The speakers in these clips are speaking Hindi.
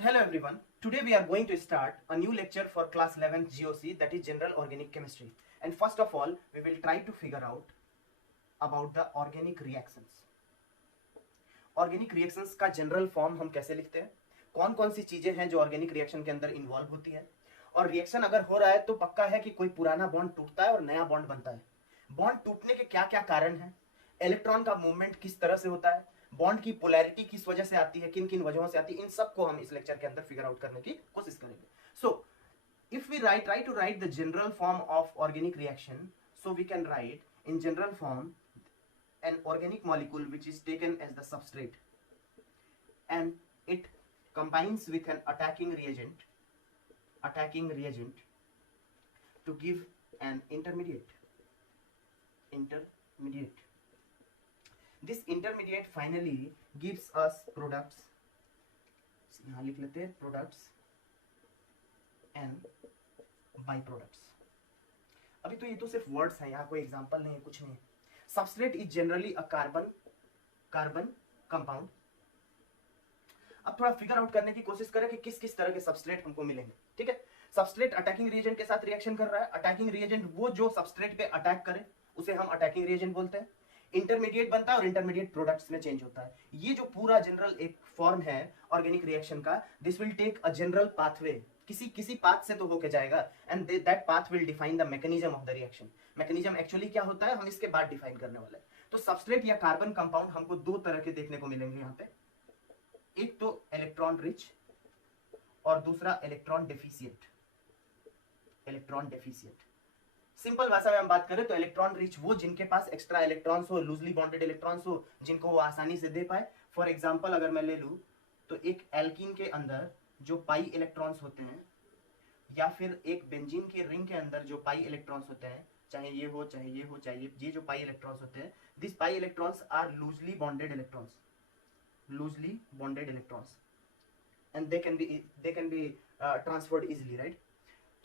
So hello everyone. Today we are going to start a new lecture for class 11th GOC, that is General Organic Chemistry. And first of all, we will try to figure out about the organic reactions. Organic reactions का जनरल फॉर्म हम कैसे लिखते हैं, कौन कौन सी चीजें हैं जो ऑर्गेनिक रिएक्शन के अंदर इन्वॉल्व होती है, और रिएक्शन अगर हो रहा है तो पक्का है कि कोई पुराना बॉन्ड टूटता है और नया बॉन्ड बनता है। बॉन्ड टूटने के क्या क्या कारण हैं, इलेक्ट्रॉन का मूवमेंट किस तरह से होता है, बॉन्ड की पोलैरिटी किस वजह से आती है, किन किन वजहों से आती है, इन सबको हम इस लेक्चर के अंदर फिगर आउट करने की कोशिश करेंगे। सो if we try to write the general form of organic reaction, so we can write in general form an organic molecule which is taken as the substrate and it combines with an attacking reagent to give an intermediate. This intermediate finally gives us products, यहाँ लिख लेते हैं products and बाई प्रोडक्ट्स। अभी तो ये तो सिर्फ वर्ड्स हैं, यहाँ कोई एग्जांपल नहीं है, कुछ नहीं है। Substrate is generally a carbon compound. अब थोड़ा फिगर आउट करने की कोशिश करें कि किस किस तरह के सबस्ट्रेट हमको मिलेंगे। ठीक है, सबस्ट्रेट अटैकिंग रिएजेंट के साथ रिएक्शन कर रहा है। अटैकिंग रिएजेंट वो जो सबस्ट्रेट पे अटैक करे उसे हम अटैकिंग रिएजेंट बोलते हैं। इंटरमीडिएट बनता है और इंटरमीडिएट प्रोडक्ट्स में चेंज होता है। ये जो पूरा जनरल एक फॉर्म है ऑर्गेनिक रिएक्शन का, this will take a general pathway, किसी पाथ से तो होके जाएगा, and that path will define the mechanism of the reaction. Mechanism actually क्या होता है हम इसके बाद डिफाइन करने वाले हैं। तो सबस्ट्रेट या कार्बन कंपाउंड हमको दो तरह के देखने को मिलेंगे यहाँ पे, एक तो इलेक्ट्रॉन रिच और दूसरा इलेक्ट्रॉन डेफिशिएंट। सिंपल भाषा में हम बात करें तो इलेक्ट्रॉन रिच वो जिनके पास एक्स्ट्रा इलेक्ट्रॉन्स हो, लूजली बॉन्डेड इलेक्ट्रॉन्स हो, जिनको वो आसानी से दे पाए। फॉर एग्जांपल अगर मैं ले लूं तो एक एल्कीन के अंदर जो पाई इलेक्ट्रॉन्स होते हैं, या फिर एक बेंजीन के रिंग के अंदर जो पाई इलेक्ट्रॉन्स होते हैं, चाहे ये हो चाहे ये हो चाहे ये जो पाई इलेक्ट्रॉन्स होते हैं, this pi electrons are loosely bonded electrons and they can be transferred easily, right.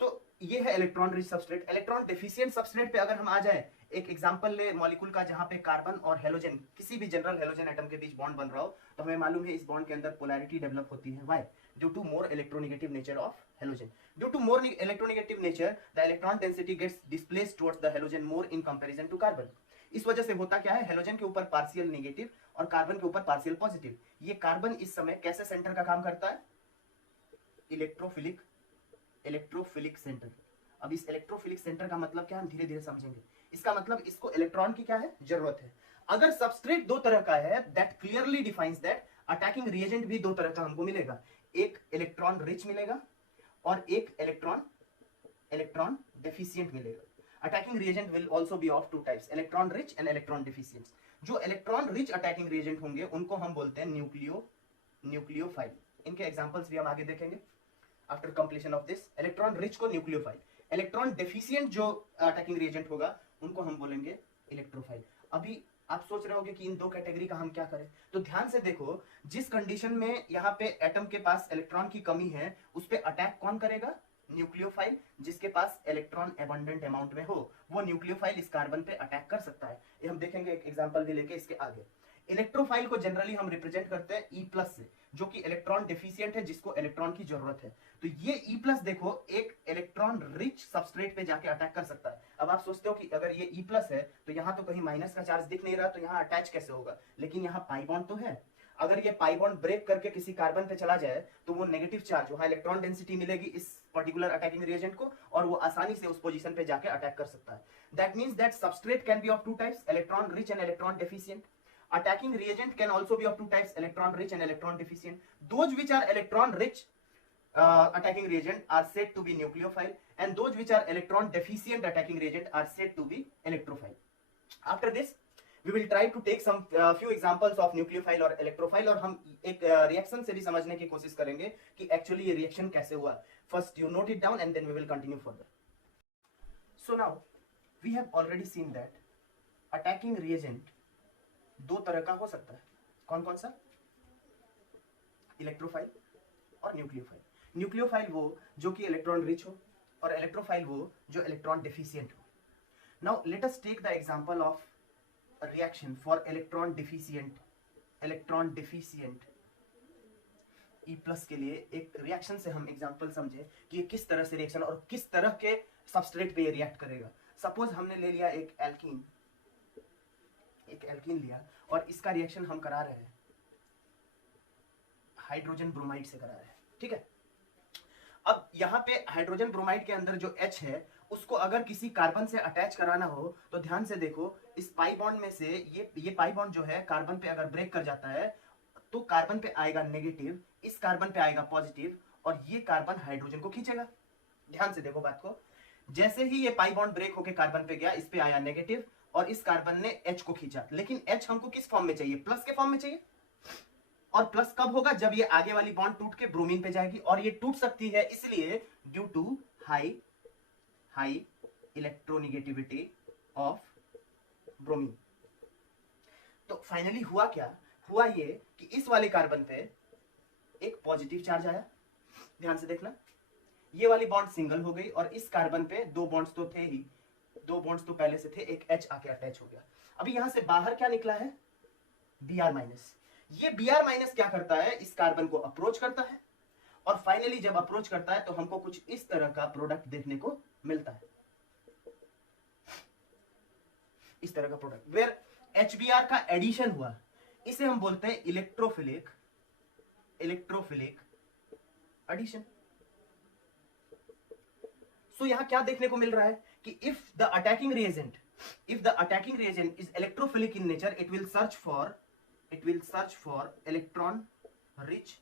तो ये है electron rich substrate. Electron deficient substrate पे अगर हम आ जाए, एक एग्जांपल ले मॉलिक्यूल का जहां पे कार्बन और हेलोजन, किसी भी जनरल हेलोजन एटम के बीच बॉन्ड बन रहा हो, तो हमें मालूम है इस बॉन्ड के अंदर पोलैरिटी डेवलप होती है। Why? Due to more electronegative nature of halogen. Due to more electronegative nature the electron density gets displaced towards the halogen more in comparison to carbon. इस वजह से होता क्या है, हेलोजन के ऊपर पार्शियल नेगेटिव और कार्बन के ऊपर पार्शियल पॉजिटिव। ये कार्बन इस समय कैसे सेंटर का काम करता है, इलेक्ट्रोफिलिक सेंटर। अब इस इलेक्ट्रोफिलिक सेंटर का मतलब क्या है हम धीरे धीरे समझेंगे। इसका मतलब इसको इलेक्ट्रॉन की क्या है जरूरत है। अगर सबस्ट्रेट दो तरह का है, that clearly defines that attacking reagent भी दो तरह का हमको मिलेगा, एक इलेक्ट्रॉन रिच मिलेगा और एक इलेक्ट्रॉन डेफिशिएंट मिलेगा। Attacking reagent will also be of two types, electron rich and electron deficient. जो इलेक्ट्रॉन रिच अटैकिंग रिएजेंट होंगे उनको हम बोलते हैं न्यूक्लियोफाइल। इनके एग्जांपल्स भी हम आगे देखेंगे after completion of this. Electron rich को न्यूक्लियोफाइल, इलेक्ट्रॉन डेफिशिएंट जो अटैकिंग रिएजेंट होगा उनको हम बोलेंगे इलेक्ट्रोफाइल। अभी आप सोच रहे होंगे कि इन दो कैटेगरी का हम क्या करें, तो ध्यान से देखो, जिस कंडीशन में यहाँ पे एटम के पास इलेक्ट्रॉन की कमी है उस पे अटैक कौन करेगा, न्यूक्लियोफाइल। जिसके पास इलेक्ट्रॉन एबंडेंट अमाउंट में हो वो न्यूक्लियोफाइल इस कार्बन पे अटैक कर सकता है। ये हम देखेंगे एक एग्जांपल भी लेके इसके आगे। इलेक्ट्रोफाइल को जनरली हम रिप्रेजेंट करते हैं ई प्लस से, जो कि इलेक्ट्रॉन डेफिशिएंट है, जिसको इलेक्ट्रॉन की जरूरत है। तो ये ई प्लस देखो एक इलेक्ट्रॉन रिच सबस्ट्रेट पे जाके अटैक कर सकता है। अब आप सोचते हो कि अगर ये ई प्लस है तो यहाँ तो कहीं माइनस का चार्ज दिख नहीं रहा, तो यहाँ अटैच कैसे होगा, लेकिन यहाँ पाई बॉन्ड तो है। अगर ये पाई बॉन्ड ब्रेक करके किसी कार्बन पे चला जाए तो वो नेगेटिव चार्ज, वहां इलेक्ट्रॉन डेंसिटी मिलेगी इस पर्टिकुलर अटैकिंग रिएजेंट को, और वो आसानी से उस पोजीशन पे जाके अटैक कर सकता है। That means that substrate can be of two types, electron rich and electron deficient. Attacking reagent can also be of two types, electron rich and electron deficient. Those which are electron rich attacking reagent are said to be nucleophile, and those which are electron deficient attacking reagent are said to be electrophile. After this we will try to take some few examples of nucleophile और electrophile, और हम एक रिएक्शन से भी समझने की कोशिश करेंगे कि एक्चुअली ये रिएक्शन कैसे हुआ। First you note it down and then we will continue further. So now we have already seen that attacking reagent दो तरह का हो सकता है। कौन कौन सा, इलेक्ट्रोफाइल और न्यूक्लियोफाइल। न्यूक्लियोफाइल वो जो कि इलेक्ट्रॉन रिच हो और इलेक्ट्रोफाइल वो जो इलेक्ट्रॉन डेफिशिएंट हो। Now let us take the example of reaction for electron deficient E plus के लिए एक रिएक्शन से हम एग्जांपल समझे कि ये किस तरह से रिएक्शन और किस तरह के सबस्ट्रेट पे ये रिएक्ट करेगा। सपोज हमने ले लिया एक एल्कीन लिया और इसका रिएक्शन हम करा रहे हैं हाइड्रोजन ब्रोमाइड से करा रहे हैं, ठीक है। अब यहाँ पे हाइड्रोजन ब्रोमाइड के अंदर जो H है उसको अगर किसी कार्बन से अटैच कराना हो तो ध्यान से देखो, इस पाई बॉन्ड में से ये पाई बॉन्ड जो है कार्बन पे अगर ब्रेक कर जाता है तो कार्बन पे आएगा नेगेटिव, इस कार्बन पे आएगा पॉजिटिव और ये कार्बन हाइड्रोजन को खींचेगा। ध्यान से देखो बात को, जैसे ही ये पाई बॉन्ड ब्रेक होके कार्बन पे गया, इस पे आया नेगेटिव और इस कार्बन ने H को खींचा, लेकिन H हमको किस फॉर्म में चाहिए, प्लस के फॉर्म में चाहिए। और प्लस कब होगा, जब ये आगे वाली बॉन्ड टूट के ब्रोमीन पे जाएगी, और ये टूट सकती है इसलिए due to high electronegativity of bromine. तो फाइनली हुआ क्या, हुआ ये कि इस वाले कार्बन पे एक पॉजिटिव चार्ज आया, ध्यान से देखना, ये वाली बॉन्ड सिंगल हो गई और इस कार्बन पे दो बॉन्ड्स तो थे ही, दो बॉन्ड्स तो पहले से थे, एक H आके अटैच हो गया। अभी यहां से बाहर क्या निकला है, Br-। ये Br- क्या करता है, इस कार्बन को अप्रोच करता है और फाइनली जब अप्रोच करता है तो हमको कुछ इस तरह का प्रोडक्ट देखने को मिलता है, इस तरह का प्रोडक्ट वेयर HBr का एडिशन हुआ, इसे हम बोलते हैं इलेक्ट्रोफिलिक एडिशन। सो यहां क्या देखने को मिल रहा है कि if the attacking reagent is electrophilic in nature, it will search for electron rich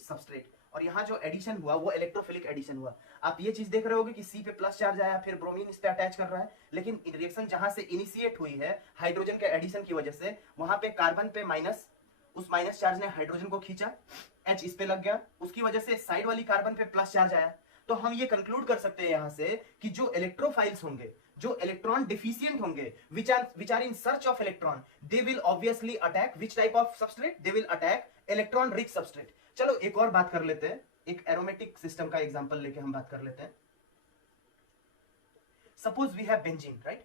substrate. और यहां जो एडिशन हुआ वो इलेक्ट्रोफिलिक एडिशन हुआ। आप ये चीज देख रहे होगे कि C पे प्लस चार्ज आया, फिर ब्रोमीन इस पे अटैच कर रहा है, लेकिन रिएक्शन जहां से इनिशिएट हुई है हाइड्रोजन के एडिशन की वजह से, वहां पे कार्बन पे माइनस, उस माइनस चार्ज ने हाइड्रोजन को खींचा, H इस पे लग गया, उसकी वजह से साइड वाली कार्बन पे प्लस चार्ज आया। तो हम ये कंक्लूड कर सकते हैं यहां से कि जो इलेक्ट्रोफाइल्स होंगे, जो इलेक्ट्रॉन डिफिशिएंट होंगे, which are in search of electron, they will obviously attack which type of substrate, they will attack electron rich substrate। चलो एक और बात कर लेते हैं, एक एरोमेटिक सिस्टम का एग्जांपल लेके हम बात कर लेते हैं। Suppose we have benzene, right,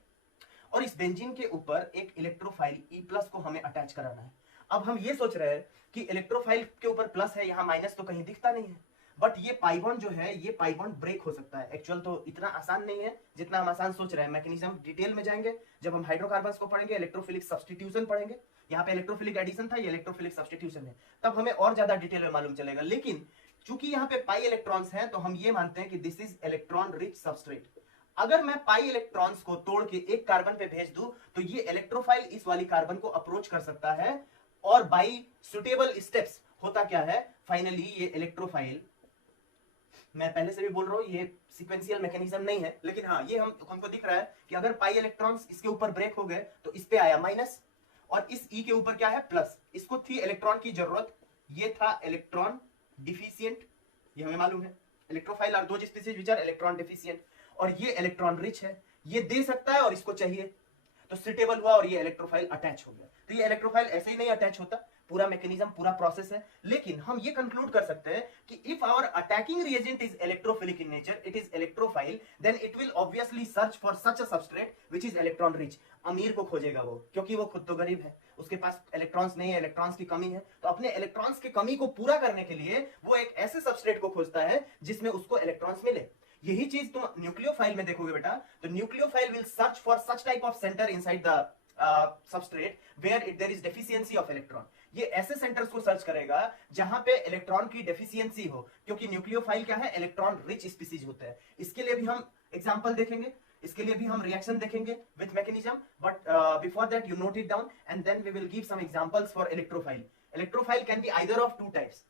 और इस बेंजीन के ऊपर एक इलेक्ट्रोफाइल E+ को हमें अटैच कराना है। अब हम ये सोच रहे हैं कि इलेक्ट्रोफाइल के ऊपर प्लस है, यहां माइनस तो कहीं दिखता नहीं है, बट ये पाई बॉन्ड जो है, ये पाई बॉन्ड ब्रेक हो सकता है। एक्चुअल तो इतना आसान नहीं है जितना हम आसान सोच रहे हैं। मैकेनिज्म डिटेल में जाएंगे जब हम हाइड्रोकार्बन्स को पढ़ेंगे, इलेक्ट्रोफिलिक सब्स्टिट्यूशन पढ़ेंगे, यहाँ पे इलेक्ट्रोफिलिक एडिशन था, ये इलेक्ट्रोफिलिक सब्स्टिट्यूशन है, तब हमें और ज्यादा डिटेल में मालूम चलेगा। लेकिन चूंकि यहाँ पे पाई इलेक्ट्रॉन्स हैं तो हम ये मानते हैं कि this is electron rich substrate. अगर मैं पाई इलेक्ट्रॉन्स को तोड़ के एक कार्बन पे भेज दूं तो ये इलेक्ट्रोफाइल इस वाली कार्बन को अप्रोच कर सकता है, और बाई सुटेबल स्टेप्स होता क्या है, फाइनली ये इलेक्ट्रोफाइल, मैं पहले से भी बोल रहा हूं ये सीक्वेंशियल मैकेनिज्म नहीं है, लेकिन हाँ ये हमको दिख रहा है कि अगर पाई इलेक्ट्रॉन्स इसके ऊपर ब्रेक हो गए तो इस पे आया माइनस और इस E के ऊपर क्या है, प्लस। इसको थी इलेक्ट्रॉन की जरूरत, ये था इलेक्ट्रॉन डिफिशिएंट, ये हमें मालूम है। Electrophile are those species which are electron deficient, और ये इलेक्ट्रॉन रिच है, ये दे सकता है और इसको चाहिए, तो सुटेबल हुआ और ये इलेक्ट्रोफाइल अटैच हो गया। तो ये इलेक्ट्रोफाइल ऐसे ही नहीं अटैच होता, पूरा मैकेनिज्म, पूरा प्रोसेस है। लेकिन हम ये कंक्लूड कर सकते हैं कि if our attacking reagent is electrophilic in nature, it is electrophile, then it will obviously search for such a substrate which is electron rich. अमीर को खोजेगा वो, क्योंकि वो खुद तो गरीब है, उसके पास इलेक्ट्रॉन्स नहीं है, इलेक्ट्रॉन्स की कमी है, तो अपने इलेक्ट्रॉन्स की कमी को पूरा करने के लिए वो एक ऐसे सबस्ट्रेट को खोजता है जिसमें उसको इलेक्ट्रॉन्स मिले। यही चीज तुम न्यूक्लियोफाइल में देखोगे बेटा, तो nucleophile will search for such type of centre inside the substrate where there is deficiency of electron. ये ऐसे सेंटर्स को सर्च करेगा जहां पे इलेक्ट्रॉन की डेफिशिएंसी हो, क्योंकि न्यूक्लियोफाइल क्या है, इलेक्ट्रॉन रिच स्पीशीज होते हैं। इसके लिए भी हम एग्जांपल देखेंगे, इसके लिए भी हम रिएक्शन देखेंगे with mechanism, but before that you note it down and then we will give some examples for electrophile. Electrophile can be either of two types,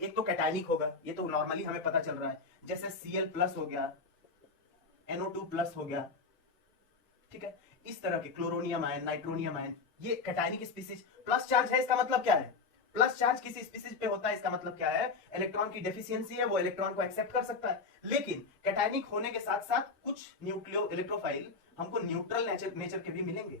एक तो कैटायनिक होगा, ये तो नॉर्मली हमें पता चल रहा है, जैसे Cl+ हो गया, NO2+ हो गया, ठीक है, इस तरह के क्लोरोनियम आयन, नाइट्रोनियम आयन, ये कैटायनिक स्पीशीज। प्लस चार्ज है, इसका मतलब क्या है, प्लस चार्ज किसी स्पीशीज पे होता है, इसका मतलब क्या है, इलेक्ट्रॉन की डेफिशिएंसी है, वो इलेक्ट्रॉन को एक्सेप्ट कर सकता है। लेकिन कैटायनिक होने के साथ साथ कुछ न्यूक्लियो इलेक्ट्रोफाइल हमको न्यूट्रल नेचर के भी मिलेंगे,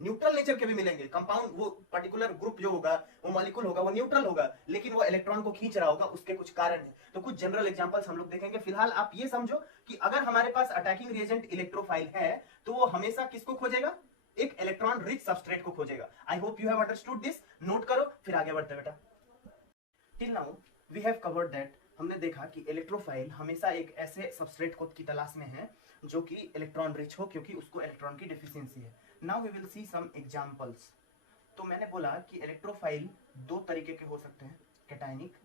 न्यूट्रल नेचर के भी मिलेंगे। कंपाउंड, वो पर्टिकुलर ग्रुप जो होगा, वो मॉलिक्यूल होगा, वो न्यूट्रल होगा, लेकिन वो इलेक्ट्रॉन को खींच रहा होगा, उसके कुछ कारण है। तो कुछ जनरल एग्जांपल्स हम लोग देखेंगे। फिलहाल आप ये समझो कि अगर हमारे पास अटैकिंग रिएजेंट इलेक्ट्रोफाइल है तो वो हमेशा किसको खोजेगा, एक इलेक्ट्रॉन रिच सबस्ट्रेट को खोजेगा। I hope you have understood this. Note करो, फिर आगे बढ़ते बेटा। Till now we have covered that, हमने देखा कि इलेक्ट्रोफाइल हमेशा एक ऐसे सबस्ट्रेट को की तलाश में है जो कि इलेक्ट्रॉन रिच हो, क्योंकि उसको इलेक्ट्रॉन की डेफिशिएंसी है। Now we will see some examples. तो मैंने बोला कि इलेक्ट्रोफाइल दो तरीके के हो सकते हैं, कैटायनिक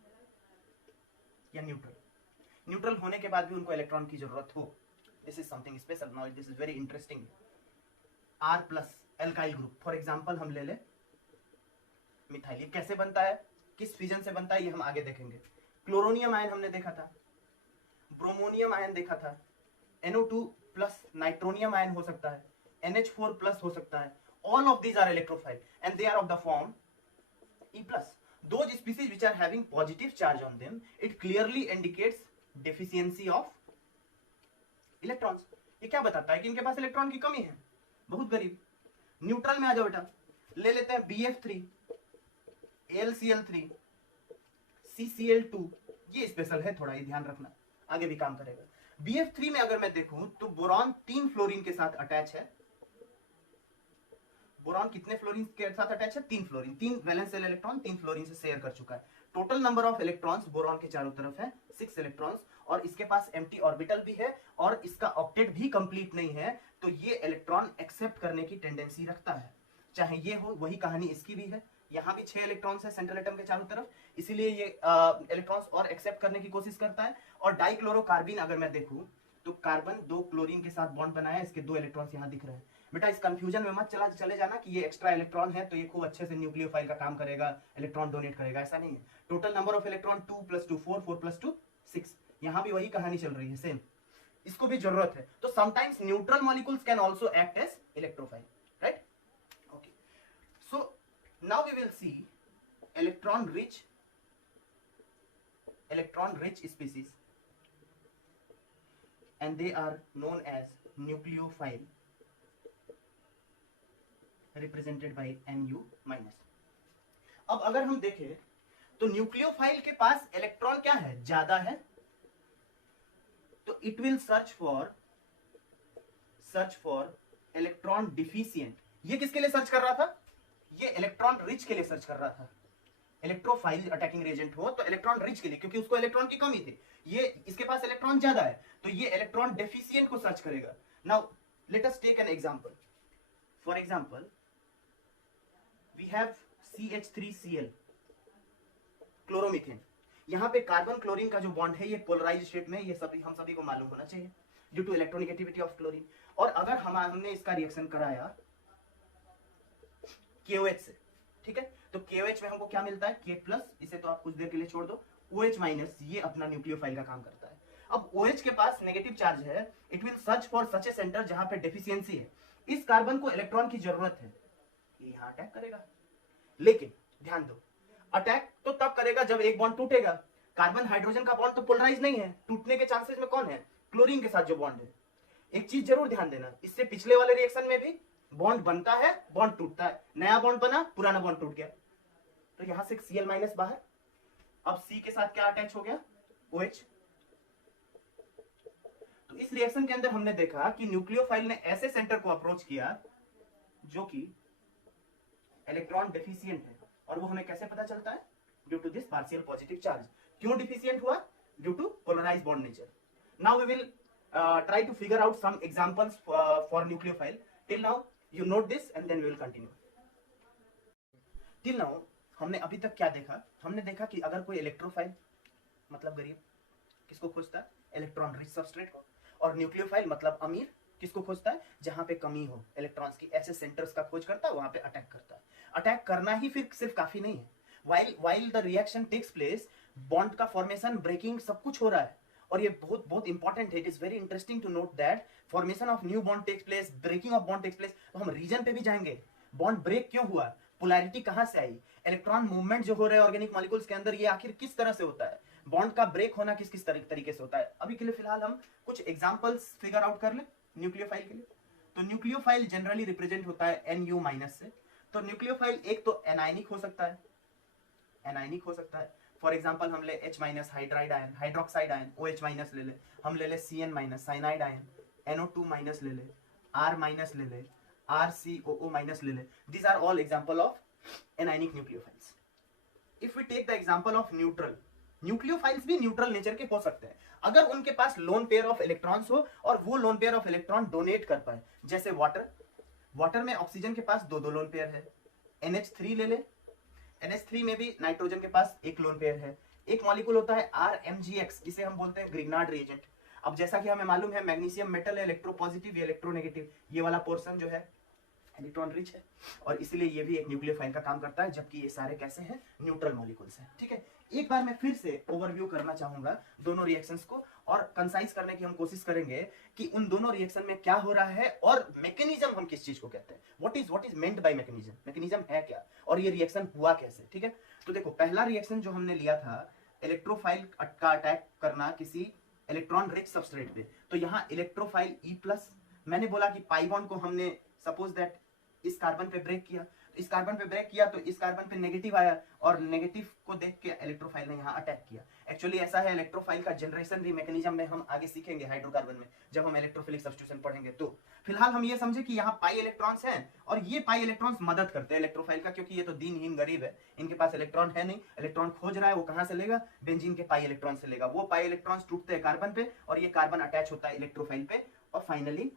या न्यूट्रल। न्यूट्रल होने के बाद भी उनको इलेक्ट्रॉन की जरूरत हो, this is something special. Now this is very interesting. R plus alkyl group, for example हम ले ले मिथाइल। ये कैसे बनता है, किस फिजन से बनता है, ये हम आगे देखेंगे। क्लोरोनियम आयन हमने देखा था, ब्रोमोनियम आयन देखा था, NO2 प्लस नाइट्रोनियम आयन हो सकता है, NH4 प्लस हो सकता है। All of these are electrophile and they are of the form E plus. Those species which are having positive charge on them, it clearly indicates deficiency of electrons. ये क्या बताता है कि इनके पास इलेक्ट्रॉन की कमी है, बहुत गरीब। न्यूट्रल में आ जाओ बेटा, ले लेते हैं BF3, AlCl3, CCl2। ये स्पेशल है थोड़ा, ये ध्यान रखना, आगे भी काम करेगा। BF3 में अगर मैं देखूं तो बोरॉन 3 फ्लोरीन के साथ अटैच है। बोरॉन कितने फ्लोरीन के साथ अटैच है, 3 फ्लोरीन, 3 वैलेंस इलेक्ट्रॉन 3 फ्लोरीन से शेयर कर चुका है। Total number of electrons boron के चारों तरफ है 6 इलेक्ट्रॉन्स, और इसके पास एम्प्टी ऑर्बिटल भी है और इसका ऑक्टेट भी कंप्लीट नहीं है, तो ये इलेक्ट्रॉन एक्सेप्ट करने की टेंडेंसी रखता है। चाहे ये हो, वही कहानी इसकी भी है। यहाँ भी 6 इलेक्ट्रॉन्स है सेंट्रल एटम के चारों तरफ, इसीलिए ये इलेक्ट्रॉन्स और एक्सेप्ट करने की कोशिश करता है। और डाइक्लोरोकार्बिन अगर मैं देखूं तो कार्बन 2 क्लोरीन के साथ बॉन्ड बनाया है, इसके 2 इलेक्ट्रॉन्स यहाँ दिख रहे हैं। बेटा इस कंफ्यूजन में मत चले जाना कि ये एक्स्ट्रा इलेक्ट्रॉन है तो ये खूब अच्छे से न्यूक्लियोफाइल का काम करेगा, इलेक्ट्रॉन डोनेट करेगा, ऐसा नहीं है। Total number of electron 2 + 2 4, 4 + 2 6। यहाँ भी वही कहानी चल रही है, सेम, इसको भी जरूरत है। तो sometimes neutral molecules can also act as electrophile, right? Okay, so now we will see electron rich species and they are known as nucleophile, represented by Nu minus। अब अगर हम देखें तो न्यूक्लियोफाइल के पास इलेक्ट्रॉन क्या है, ज्यादा है, तो it will search for electron deficient. ये किसके लिए सर्च कर रहा था, ये इलेक्ट्रॉन रिच के लिए सर्च कर रहा था। इलेक्ट्रोफाइल अटैकिंग रेजेंट हो तो इलेक्ट्रॉन रिच के लिए, क्योंकि उसको इलेक्ट्रॉन की कमी थी। ये इसके पास इलेक्ट्रॉन ज्यादा है तो ये इलेक्ट्रॉन डेफिशिएंट को सर्च करेगा। Now let us take an example. For example we have CH3Cl, chloromethane. यहां पे कार्बन क्लोरीन का जो बॉन्ड है ये पोलराइज्ड स्टेट में, ये हम सभी को मालूम होना चाहिए due to electronegativity of chlorine. और अगर हमने इसका रिएक्शन कराया KOH से, ठीक है, तो KOH में हमको क्या मिलता है, K+, इसे तो आप कुछ देर के लिए छोड़ दो, OH-, ये अपना न्यूक्लियोफाइल का काम करता है। अब OH के पास नेगेटिव चार्ज है, it will search for such A centre जहां पे डेफिशिएंसी है। इस कार्बन को इलेक्ट्रॉन की जरूरत है, ये यहां अटैक करेगा। लेकिन ध्यान दो, अटैक तो तब करेगा जब एक बॉन्ड टूटेगा। कार्बन हाइड्रोजन का बॉन्ड तो पोलराइज नहीं है, टूटने के चांसेस में कौन है, क्लोरीन के साथ जो बॉन्ड है। एक चीज जरूर ध्यान देना, इससे पिछले वाले रिएक्शन में भी बॉन्ड बनता है, बॉन्ड टूटता है, नया बॉन्ड बना, पुराना बॉन्ड टूट गया। तो यहां से Cl- बाहर, अब C के साथ क्या अटैच हो गया, OH। तो इस रिएक्शन के अंदर हमने देखा कि न्यूक्लियोफाइल ने ऐसे सेंटर को अप्रोच किया जो कि इलेक्ट्रॉन डेफिशिएंट है, और वो हमें कैसे पता चलता है, due to this partial positive charge. क्यों डिफिशिएंट हुआ, due to polarized bond nature. Now we will try to figure out some examples for nucleophile. Till now you note this and then we will continue. Till now हमने अभी तक क्या देखा, हमने देखा कि अगर कोई इलेक्ट्रोफाइल मतलब गरीब किसको खोजता है, इलेक्ट्रॉन रिच सबस्ट्रेट को, और न्यूक्लियोफाइल मतलब अमीर किसको खोजता है, जहां पे कमी हो इलेक्ट्रॉन्स की, ऐसे सेंटर्स का खोज करता है, वहां पे अटैक करता है। अटैक करना ही फिर सिर्फ काफी नहीं है, while the reaction takes place, bond का फॉर्मेशन, ब्रेकिंग, सब कुछ हो रहा है। और ये बहुत बहुत इंपॉर्टेंट है, it is very interesting to note that formation of new bond takes place, breaking of bond takes place. तो हम रीजन पे भी जाएंगे, बॉन्ड ब्रेक क्यों हुआ, पोलैरिटी कहां से आई, इलेक्ट्रॉन मूवमेंट जो हो रहे हैं ऑर्गेनिक मॉलिक्यूल्स के अंदर, ये आखिर किस तरह से होता है, बॉन्ड का ब्रेक होना किस किस तरीके से होता है। अभी के लिए फिलहाल हम कुछ एग्जांपल्स फिगर आउट कर ले न्यूक्लियोफाइल के लिए। तो न्यूक्लियोफाइल जनरली रिप्रेजेंट होता है Nu- से। तो न्यूक्लियोफाइल एक तो एनायनिक हो सकता है, एनायनिक हो सकता है। फॉर एग्जांपल हम ले H- hydride ion, hydroxide ion, OH- ले ले, हम ले ले Cn- साइनाइड आयन, NO2- ले ले, R- ले ले, RCOO माइनस ले ले. These are all example of anionic nucleophiles. If we take the example of neutral, nucleophiles भी न्यूट्रल नेचर के हो सकते हैं अगर उनके पास लोन पेयर ऑफ इलेक्ट्रॉन्स हो और वो lone pair of electron donate कर पाए. जैसे वाटर में ऑक्सीजन के पास दो लोन पेयर है. NH3 ले ले, NH3 में भी नाइट्रोजन के पास एक लोन पेयर है. एक मॉलिक्यूल होता है RMgX, जिसे हम बोलते हैं ग्रिग्नार्ड रिएजेंट. अब जैसा कि हमें मालूम है मैग्नीशियम मेटल है, इलेक्ट्रोपॉजिटिव, इलेक्ट्रोनेगेटिव. ये वाला पोर्शन जो है इलेक्ट्रॉन रिच है और इसीलिए ये भी एक न्यूक्लियोफाइल का काम करता है, जबकि ये सारे कैसे हैं, न्यूट्रल मॉलिक्यूल्स हैं. ठीक है, एक बार मैं फिर से ओवरव्यू करना चाहूंगा दोनों रिएक्शंस को और कंसाइज करने की हम कोशिश करेंगे कि उन दोनों रिएक्शन में क्या हो रहा है और मैकेनिज्म हम किस चीज को कहते हैं. What is meant by mechanism, mechanism है क्या और ये रिएक्शन हुआ कैसे. ठीक है, तो देखो पहला रिएक्शन जो हमने लिया था इलेक्ट्रोफाइल का अटैक करना किसी इलेक्ट्रॉन रिच सबस्ट्रेट पे. तो यहाँ इलेक्ट्रोफाइल E+, मैंने बोला कि पाई बॉन्ड को हमने सपोज दैट इस कार्बन पे ब्रेक किया, इस कार्बन पे ब्रेक किया तो इस कार्बन पे नेगेटिव आया और नेगेटिव को देख के इलेक्ट्रोफाइल ने यहाँ अटैक किया. एक्चुअली ऐसा है, इलेक्ट्रोफाइल का जनरेशन भी मैकेनिज्म में हम आगे सीखेंगे हाइड्रोकार्बन में जब हम इलेक्ट्रोफिलिक सब्स्टिट्यूशन पढ़ेंगे. तो फिलहाल हम ये समझे कि यहाँ पाई इलेक्ट्रॉन्स हैं और ये पाई इलेक्ट्रॉन्स मदद करते हैं इलेक्ट्रोफाइल का, क्योंकि ये तो दीनहीन गरीब है, इनके पास इलेक्ट्रॉन है नहीं, इलेक्ट्रॉन खोज रहा है, वो कहां से लेगा, बेंजीन के पाई इलेक्ट्रॉन से लेगा. वो पाई इलेक्ट्रॉन्स टूटते हैं कार्बन पे और ये कार्बन अटैच होता है इलेक्ट्रोफाइल पे और फाइनली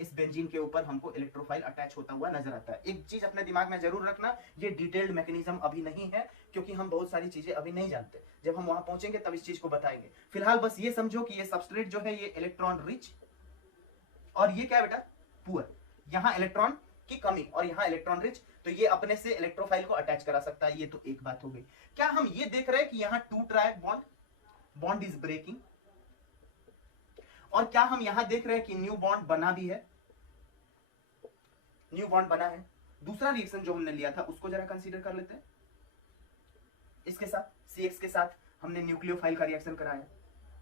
इस बेंजीन के ऊपर हमको इलेक्ट्रोफाइल अटैच होता हुआ नजर आता है. एक चीज अपने दिमाग में जरूर रखना, ये डिटेल्ड मैकेनिज्म अभी नहीं है क्योंकि हम बहुत सारी चीजें अभी नहीं जानते. जब हम वहां पहुंचेंगे तब इस चीज को बताएंगे. फिलहाल बस ये समझो कि ये सबस्ट्रेट जो है ये इलेक्ट्रॉन रिच और ये क्या है बेटा, पुअर. यहाँ इलेक्ट्रॉन की कमी और यहाँ इलेक्ट्रॉन रिच, तो ये अपने से इलेक्ट्रोफाइल को अटैच करा सकता है. ये तो एक बात हो गई. क्या हम ये देख रहे हैं कि यहाँ टूट रहा है बॉन्ड इज ब्रेकिंग, और क्या हम यहां देख रहे हैं कि न्यू बॉन्ड बना भी है, न्यू बॉन्ड बना है. दूसरा रिएक्शन जो हमने लिया था उसको जरा कंसीडर कर लेते हैं. इसके साथ CX के साथ हमने न्यूक्लियोफाइल का रिएक्शन कराया.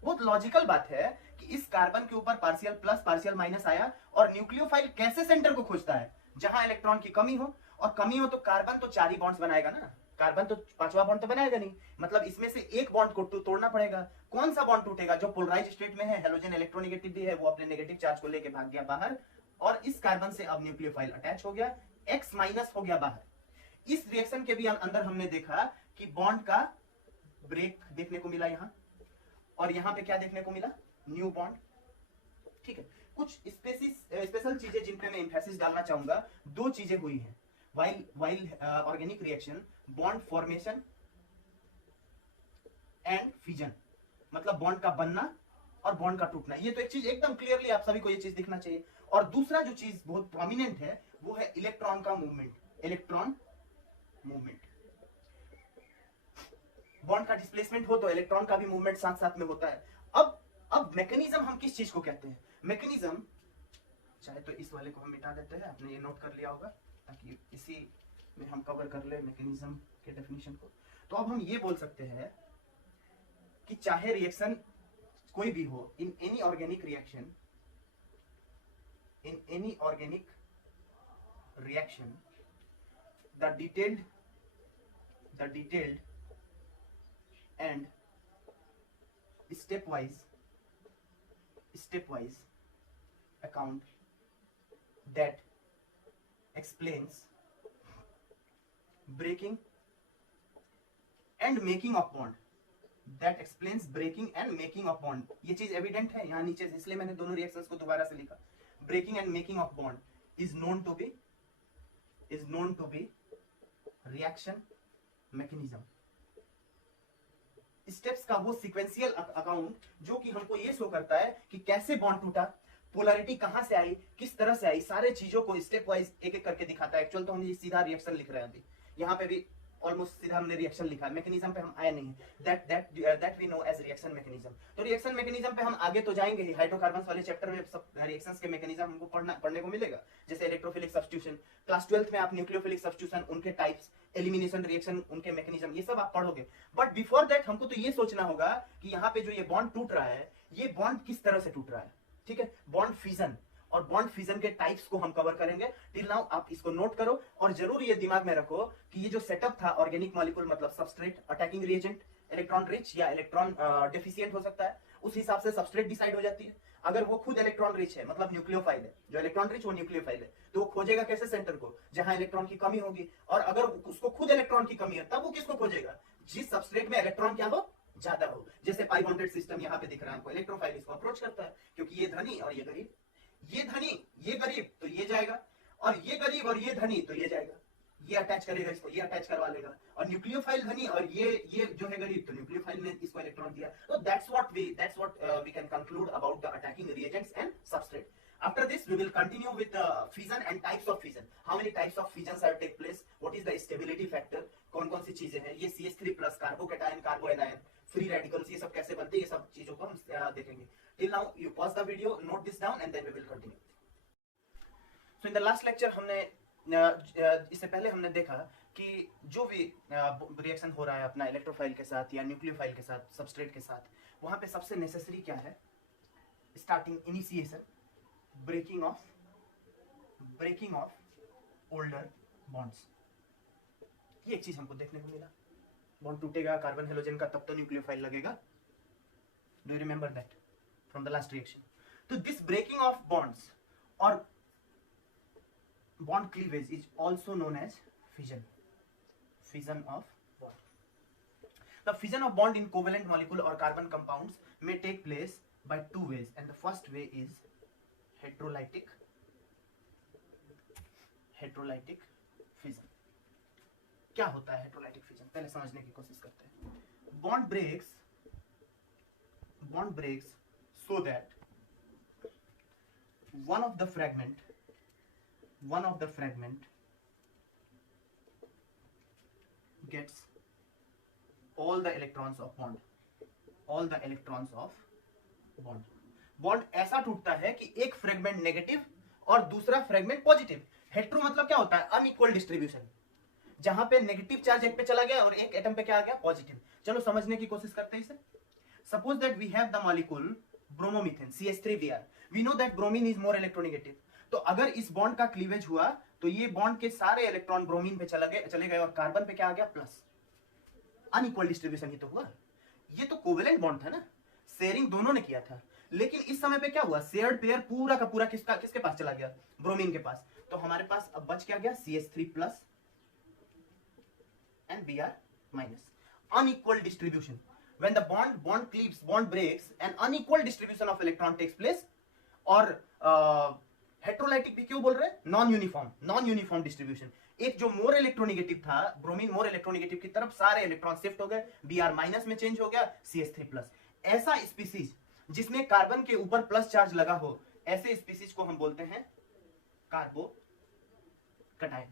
बहुत लॉजिकल बात है कि इस कार्बन के ऊपर पार्शियल प्लस पार्शियल माइनस आया और न्यूक्लियोफाइल कैसे सेंटर को खोजता है, जहां इलेक्ट्रॉन की कमी हो, और कमी हो तो कार्बन तो 4 ही बॉन्ड्स बनाएगा ना, कार्बन तो 5वां बॉन्ड तो बनाएगा नहीं, मतलब इसमें से एक बॉन्ड को तोड़ना पड़ेगा. कौन सा बॉन्ड टूटेगा, जो पोलराइज स्टेट में है, हेलोजन इलेक्ट्रोनेगेटिव भी है, वो अपने नेगेटिव चार्ज को लेके भाग गया बाहर और इस कार्बन से अब न्यूक्लियोफाइल अटैच हो गया, X माइनस हो गया बाहर. इस रिएक्शन के भी अंदर हमने देखा कि बॉन्ड का ब्रेक देखने को मिला यहां, और यहां पे क्या देखने को मिला, न्यू बॉन्ड. ठीक है, कुछ स्पेशल चीजें जिन पे मैं एम्फेसिस डालना चाहूंगा. दो चीजें हुई हैं while organic reaction, bond formation and fission, मतलब बॉन्ड का बनना और बॉन्ड का टूटना. ये तो एक चीज एकदम क्लियरली आप सभी को ये चीज दिखना चाहिए. और दूसरा जो चीज बहुत प्रोमिनेंट है वो है इलेक्ट्रॉन का मूवमेंट. इलेक्ट्रॉन मूवमेंट, बॉन्ड का डिस्प्लेसमेंट हो तो इलेक्ट्रॉन का भी मूवमेंट साथ साथ में होता है. अब मैकेनिज्म हम किस चीज को कहते हैं, मैकेनिज्म चाहे तो इस वाले को हम मिटा देते हैं, आपने ये नोट कर लिया होगा ताकि इसी में हम कवर कर ले मैकेनिज्म के डेफिनेशन को. तो अब हम ये बोल सकते हैं कि चाहे रिएक्शन कोई भी हो, in any organic reaction, the detailed and stepwise account that explains breaking and making of bond, ये चीज एविडेंट है यहाँ नीचे, इसलिए मैंने दोनों रिएक्शंस को दोबारा से लिखा. Breaking and making of bond is known to be reaction mechanism. Steps का वो सीक्वेंशियल अकाउंट जो कि हमको ये शो करता है कि कैसे बॉन्ड टूटा, पोलैरिटी कहां से आई, किस तरह से आई, सारे चीजों को स्टेप वाइज एक एक करके दिखाता है. एक्चुअल तो हम ये सीधा रिएक्शन लिख रहे हैं, अभी यहाँ पे भी ऑलमोस्ट सीधा हमने रिएक्शन लिखा है, मैकेनिज्म पे हम आए नहीं है. That we know as reaction mechanism. तो रिएक्शन मैकेनिज्म पे हम आगे तो जाएंगे ही, हाइड्रोकार्बन्स वाले चैप्टर में सब रिएक्शंस के मैकेनिज्म हमको पढ़ने को मिलेगा, जैसे इलेक्ट्रोफिलिक सब्स्टिट्यूशन. क्लास 12th में आप न्यूक्लियोफिलिक सब्स्टिट्यूशन, उनके टाइप्स, एलिमिनेशन रिएक्शन, उनके मैकेनिज्म, ये सब आप पढ़ोगे. बट बिफोर दैट हमको तो ये सोचना होगा कि यहाँ पे जो ये बॉन्ड टूट रहा है, ये बॉन्ड किस तरह से टूट रहा है. ठीक है, बॉन्ड फिजन और बॉन्ड फिजन के टाइप्स को हम कवर करेंगे. टिल नाउ आप इसको नोट करो और जरूर ये दिमाग में रखो कि ये जो सेटअप था ऑर्गेनिक मॉलिक्यूल मतलब substrate, attacking reagent, electron rich या इलेक्ट्रॉन डेफिशिएंट हो सकता है, उस हिसाब से सबस्ट्रेट डिसाइड हो जाती है. अगर वो खुद इलेक्ट्रॉन रिच है, मतलब न्यूक्लियोफाइल है, जो इलेक्ट्रॉन रिच वो न्यूक्लियोफाइल है, तो वो खोजेगा कैसे सेंटर को, जहां इलेक्ट्रॉन की कमी होगी। और अगर उसको खुद इलेक्ट्रॉन की कमी है तब वो किसको खोजेगा, जिस सबस्ट्रेट में इलेक्ट्रॉन क्या हो, ज्यादा हो। जैसे पाई बॉन्डेड सिस्टम यहाँ पे दिख रहा है आपको, इलेक्ट्रोफाइल इसको अप्रोच करता है, क्योंकि ये धनी और ये गरीब, ये धनी ये गरीब तो ये जाएगा, और ये गरीब और ये धनी तो ये जाएगा, ये अटैच करेगा इसको, ये अटैच करवा लेगा। और न्यूक्लियोफाइल धनी और ये जो है गरीब, तो न्यूक्लियोफाइल ने इसको इलेक्ट्रॉन दिया। तो that's what we can conclude about the attacking reagents and substrate. After this, we will continue with fission and types of fission. How many types of fissions are take place? What is the stability factor? कौन-कौन सी चीजें हैं? ये CH3 plus carbocation, कार्बोएनायन, free radicals, ये सब कैसे बनते हैं, ये सब चीजों को हम देखेंगे. Till now, you pause the video, note this down, and then we will continue. So in the last lecture हमने इससे पहले हमने देखा कि जो भी रिएक्शन हो रहा है अपना इलेक्ट्रोफाइल के साथ या न्यूक्लियोफाइल के साथ, सबस्ट्रेट के साथ, वहां पे सबसे नेसेसरी क्या है? Starting initiation, breaking of older bonds. ये एक चीज हमको देखने को मिला. बॉन्ड टूटेगा कार्बन हेलोजन का, तब तो न्यूक्लियोफाइल लगेगा. Do you remember that from the last reaction? तो दिस ब्रेकिंग ऑफ बॉन्ड्स और bond cleavage is also known as fission of bond. The fission of bond in covalent molecule or carbon compounds may take place by two ways, and the first way is heterolytic fission. क्या होता है heterolytic fission? पहले समझने की कोशिश करते हैं. Bond breaks so that one of the fragment gets all the electrons of bond. Bond ऐसा टूटता है कि एक फ्रेगमेंट नेगेटिव और दूसरा फ्रेगमेंट पॉजिटिव. हेट्रो मतलब क्या होता है? अनइक्वल डिस्ट्रीब्यूशन, जहां पे नेगेटिव चार्ज एक पे चला गया और एक एटम पे क्या आ गया? पॉजिटिव. चलो समझने की कोशिश करते हैं इसे. Suppose that we have the molecule bromomethane CH3Br. We know that bromine is more electronegative. तो अगर इस बॉन्ड का क्लीवेज हुआ तो ये बॉन्ड के सारे इलेक्ट्रॉन ब्रोमीन पे चले गए और कार्बन पे क्या आ गया? प्लस. अनइक्वल डिस्ट्रीब्यूशन ही तो हुआ. ये तो कोवेलेंट बॉन्ड था ना, शेयरिंग दोनों ने किया था. लेकिन इस समय पे क्या हुआ? शेयर्ड पेयर पूरा का पूरा किसके पास चला गया? ब्रोमीन के पास. तो हमारे पास अब बच क्या गया? CH3 plus and Br minus. Unequal distribution. When the bond cleaves, bond breaks, an unequal distribution of electron takes place. और हेट्रोलाइटिक भी क्यों बोल रहे हैं? Non uniform distribution. एक जो मोर इलेक्ट्रोनेगेटिव था, ब्रोमीन मोर इलेक्ट्रोनेगेटिव की तरफ सारे इलेक्ट्रॉन शिफ्ट हो गए, Br माइनस में चेंज हो गया, CH3 प्लस. ऐसा स्पीसीज जिसमें कार्बन के ऊपर प्लस चार्ज लगा हो, ऐसे स्पीसीज को हम बोलते हैं carbocation.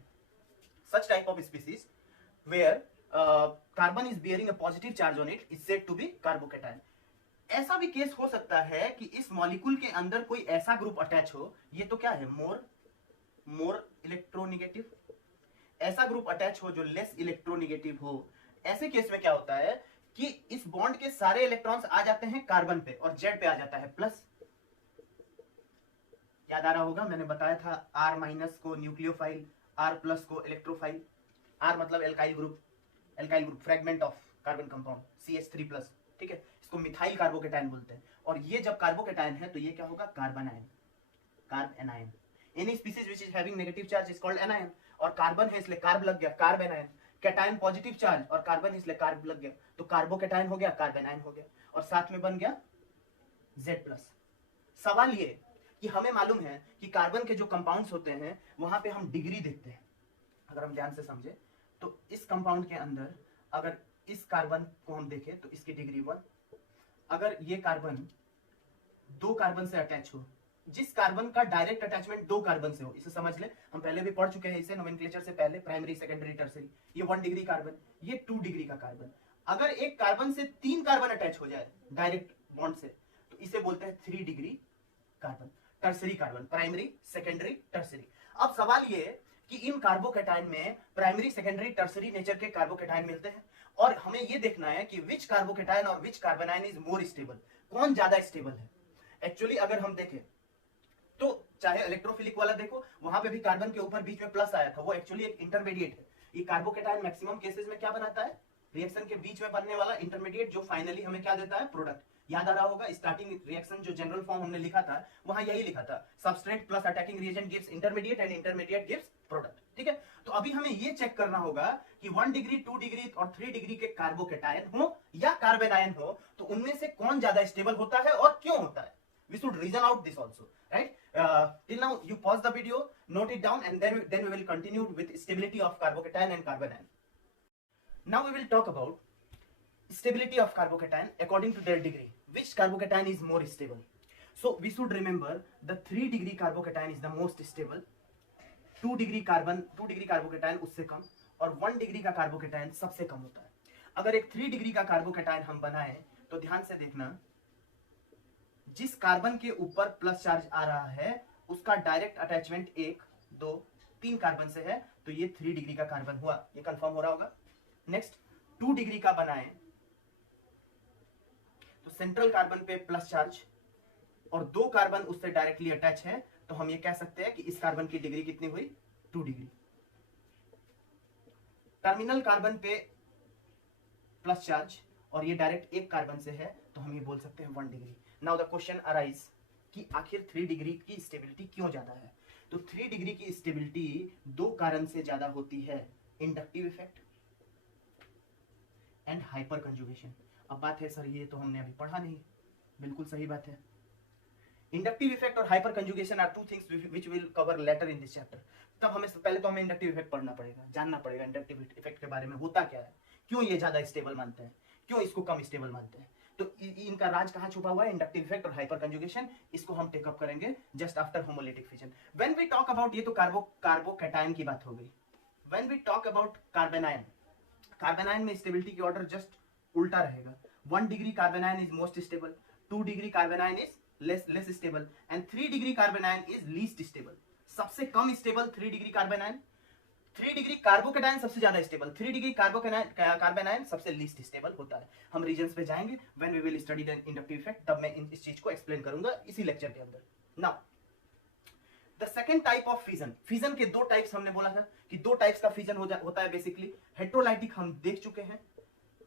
Such type of species where carbon is bearing a positive charge on it is said to be carbocation. ऐसा भी केस हो सकता है कि इस मॉलिक्यूल के अंदर कोई ऐसा ग्रुप अटैच हो, ये तो क्या है? More electronegative. ऐसा ग्रुप अटैच हो जो लेस इलेक्ट्रोनेगेटिव हो. ऐसे केस में क्या होता है कि इस बॉन्ड के सारे इलेक्ट्रॉन्स आ जाते हैं कार्बन पे और जेड पे आ जाता है प्लस. याद आ रहा होगा, मैंने बताया था R माइनस को न्यूक्लियोफाइल, R प्लस को इलेक्ट्रोफाइल. R मतलब alkyl group fragment of carbon compound CH3 plus. ठीक है, इसको मिथाइल कार्बोकैटायन बोलते हैं. और ये जब कार्बोकैटायन है तो ये क्या होगा? Carb anion. Any species which is having negative charge is called anion. और कार्बन है इसलिए कार्ब लग गया, carb anion. Cation positive charge और कार्बन इसलिए कार्ब लग गया, तो कार्बोकैटायन हो गया, कार्ब एनायन हो गया, और साथ में बन गया Z+. सवाल ये कि हमें मालूम है कि कार्बन के जो कंपाउंड्स होते हैं वहां पे हम डिग्री देखते हैं. अगर हम ध्यान से समझे तो इस कंपाउंड के अंदर अगर इस कार्बन को हम देखें तो इसकी डिग्री 1. अगर ये कार्बन दो कार्बन से अटैच हो, जिस कार्बन का डायरेक्ट अटैचमेंट दो कार्बन से हो, इसे समझ ले, हम पहले भी पढ़ चुके हैं इसे नोमेनक्लेचर से पहले, प्राइमरी सेकेंडरी टर्सरी. ये 1 डिग्री कार्बन, ये 2 डिग्री का कार्बन. अगर एक कार्बन से 3 कार्बन अटैच हो जाए डायरेक्ट बॉन्ड से, तो इसे बोलते हैं 3 degree carbon, tertiary carbon. Primary secondary tertiary. अब सवाल ये है कि इन कार्बोकैटायन में प्राइमरी सेकेंडरी टर्सरी नेचर के कार्बोकैटायन मिलते हैं, और हमें ये देखना है कि विच कार्बोकैटायन और विच कार्बोनाइन इज मोर स्टेबल. कौन ज्यादा स्टेबल है? एक्चुअली अगर हम देखें तो चाहे इलेक्ट्रोफिलिक वाला देखो, वहां पे भी कार्बन के ऊपर बीच में प्लस आया था, वो एक्चुअली एक इंटरमीडिएट है. ये कार्बोकैटायन मैक्सिमम केसेस में क्या बनाता है? रिएक्शन के बीच में बनने वाला इंटरमीडिएट, जो फाइनली हमें क्या देता है? प्रोडक्ट. याद आ रहा होगा स्टार्टिंग रिएक्शन जो जनरल फॉर्म हमने लिखा था वहां यही लिखा था, substrate plus attacking reagent gives intermediate and intermediate gives product. ठीक है, तो अभी हमें ये चेक करना होगा कि 1 डिग्री 2 डिग्री और 3 डिग्री के कार्बोकेटायन हो या कार्बन आयन हो तो उनमें से कौन ज्यादा स्टेबल होता है और क्यों होता है। We should reason out this also, right? Till now you pause the video, note it down, and then we will continue with stability of carbocation and carbon ion. Now we will talk about stability of carbocation according to their degree. Which carbocation is more stable? So we should remember the 3 degree carbocation is the most stable. 2 degree carbocation उससे कम और 1 डिग्री का कार्बोकेटायन सबसे कम होता है। अगर एक 3 डिग्री का कार्बोकेटायन हम बनाएं तो ध्यान से देखना, जिस कार्बन के ऊपर प्लस चार्ज आ रहा है उसका डायरेक्ट अटैचमेंट 1 2 3 कार्बन से है, तो ये 3 डिग्री का कार्बन हुआ, ये कंफर्म हो रहा होगा। नेक्स्ट 2 डिग्री का बनाएं तो सेंट्रल कार्बन पे प्लस चार्ज और 2 कार्बन उससे डायरेक्टली अटैच है, तो हम ये कह सकते हैं कि इस कार्बन की डिग्री कितनी हुई, 2 डिग्री। टर्मिनल कार्बन पे प्लस चार्ज और ये डायरेक्ट एक कार्बन से है, तो हम ये बोल सकते हैं 1 degree. Now the question arise कि आखिर 3 डिग्री की स्टेबिलिटी क्यों ज्यादा है। तो 3 डिग्री की स्टेबिलिटी 2 कारण से ज्यादा होती है, inductive effect and hyper conjugation. अब बात है सर ये तो हमने अभी पढ़ा नहीं, बिल्कुल सही बात है। इंडक्टिव इफेक्ट और hyperconjugation are 2 things which will cover later in this chapter. तब हमें पहले तो हमें इंडक्टिव इफेक्ट पढ़ना पड़ेगा, जानना पड़ेगा इंडक्टिव इफेक्ट के बारे में होता क्या है, क्यों ये ज्यादा स्टेबल मानते हैं, क्यों इसको कम स्टेबल मानते हैं। तो इनका राज कहां छुपा हुआ है, इंडक्टिव इफेक्ट और हाइपर कंजुगेशन। इसको हम टेकअप करेंगे just after homolytic fission. When we talk about, ये तो कार्बोकैटायन की बात हो गई। When we talk about carbanion में स्टेबिलिटी की ऑर्डर जस्ट उल्टा रहेगा। 1 degree carbanion is most stable, 2 degree carbanion is less stable and 3 degree carbanion is least stable. सबसे कम stable 3 degree carbon ion, 3 degree carbocation सबसे ज्यादा स्टेबल, 3 डिग्री कार्बन आयन सबसे लीस्ट स्टेबल होता है। हम रीजंस पे जाएंगे when we will study the inductive effect, तब मैं इस चीज को एक्सप्लेन करूंगा इसी लेक्चर के अंदर। Now the second type of fission के 2 टाइप्स हमने बोला था कि 2 टाइप्स का फिजन होता है बेसिकली। हेट्रोलाइटिक हम देख चुके हैं।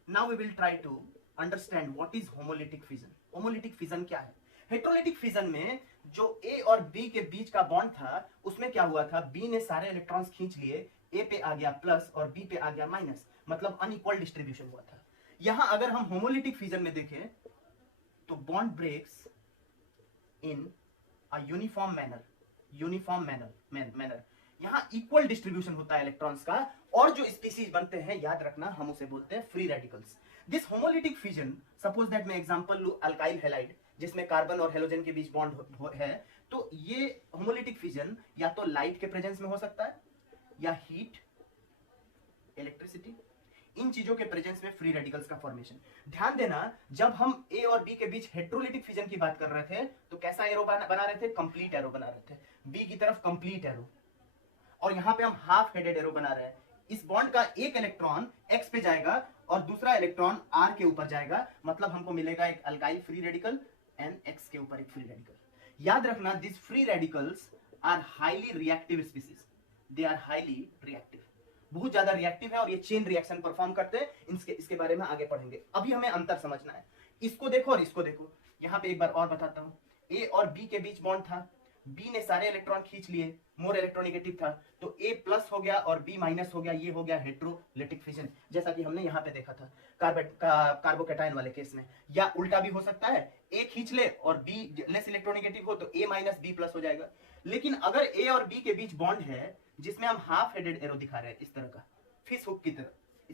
Now we will try to understand what is homolytic fission. Homolytic fission क्या है। हेट्रोलिटिक फिजन में जो ए और बी के बीच का बॉन्ड था उसमें क्या हुआ था, बी ने सारे इलेक्ट्रॉन्स खींच लिए, ए पे आ गया प्लस और बी पे आ गया माइनस, मतलब अनइक्वल डिस्ट्रीब्यूशन हुआ था। यहां अगर हम होमोलिटिक फिजन में देखें तो bond breaks in a uniform manner. यहां इक्वल डिस्ट्रीब्यूशन होता है इलेक्ट्रॉन्स का, और जो स्पीसीज बनते हैं याद रखना हम उसे बोलते हैं free radicals. This homolytic fission, suppose that मैं एग्जांपल लूं अल्काइल हैलाइड जिसमें कार्बन और हेलोजन के बीच बॉन्ड है, तो ये होमोलिटिक फिजन या तो लाइट के प्रेजेंस में हो सकता है या हीट, इलेक्ट्रिसिटी, इन चीजों के प्रेजेंस में फ्री रेडिकल्स का फॉर्मेशन। ध्यान देना जब हम ए और बी के बीच हेट्रोलिटिक फिजन की बात कर रहे थे तो कैसा एरो बना रहे थे, कंप्लीट एरो बना रहे थे, बी की तरफ कंप्लीट एरो, और यहां पे हम हाफ हेडेड एरो बना रहे हैं। इस बॉन्ड का एक इलेक्ट्रॉन एक्स पे जाएगा और दूसरा इलेक्ट्रॉन आर के ऊपर जाएगा, मतलब हमको मिलेगा एक alkyl free radical and X के ऊपर एक फ्री रेडिकल। याद रखना this free radicals are highly reactive species, they are highly reactive, बहुत ज्यादा रिएक्टिव है और ये चेन रिएक्शन परफॉर्म करते हैं। इसके बारे में आगे पढ़ेंगे, अभी हमें अंतर समझना है। इसको देखो और इसको देखो, यहां पे एक बार और बताता हूं, ए और बी के बीच बॉन्ड था, बी ने सारे इलेक्ट्रॉन खींच लिए, मोर इलेक्ट्रोनेगेटिव था, तो ए प्लस हो गया और बी माइनस हो गया, ये हो गया हेट्रोलिटिक फिजन, जैसा कि हमने यहाँ पे देखा था कार्बोकैटायन वाले केस में। या उल्टा भी हो सकता है, ए खींच ले और बी लेस इलेक्ट्रोनेगेटिव हो तो ए माइनस बी प्लस हो जाएगा। लेकिन अगर ए और बी के बीच बॉन्ड है जिसमें हम हाफ हेडेड एरो दिखा रहे हैं, इस तरह का फिश हुक की तरह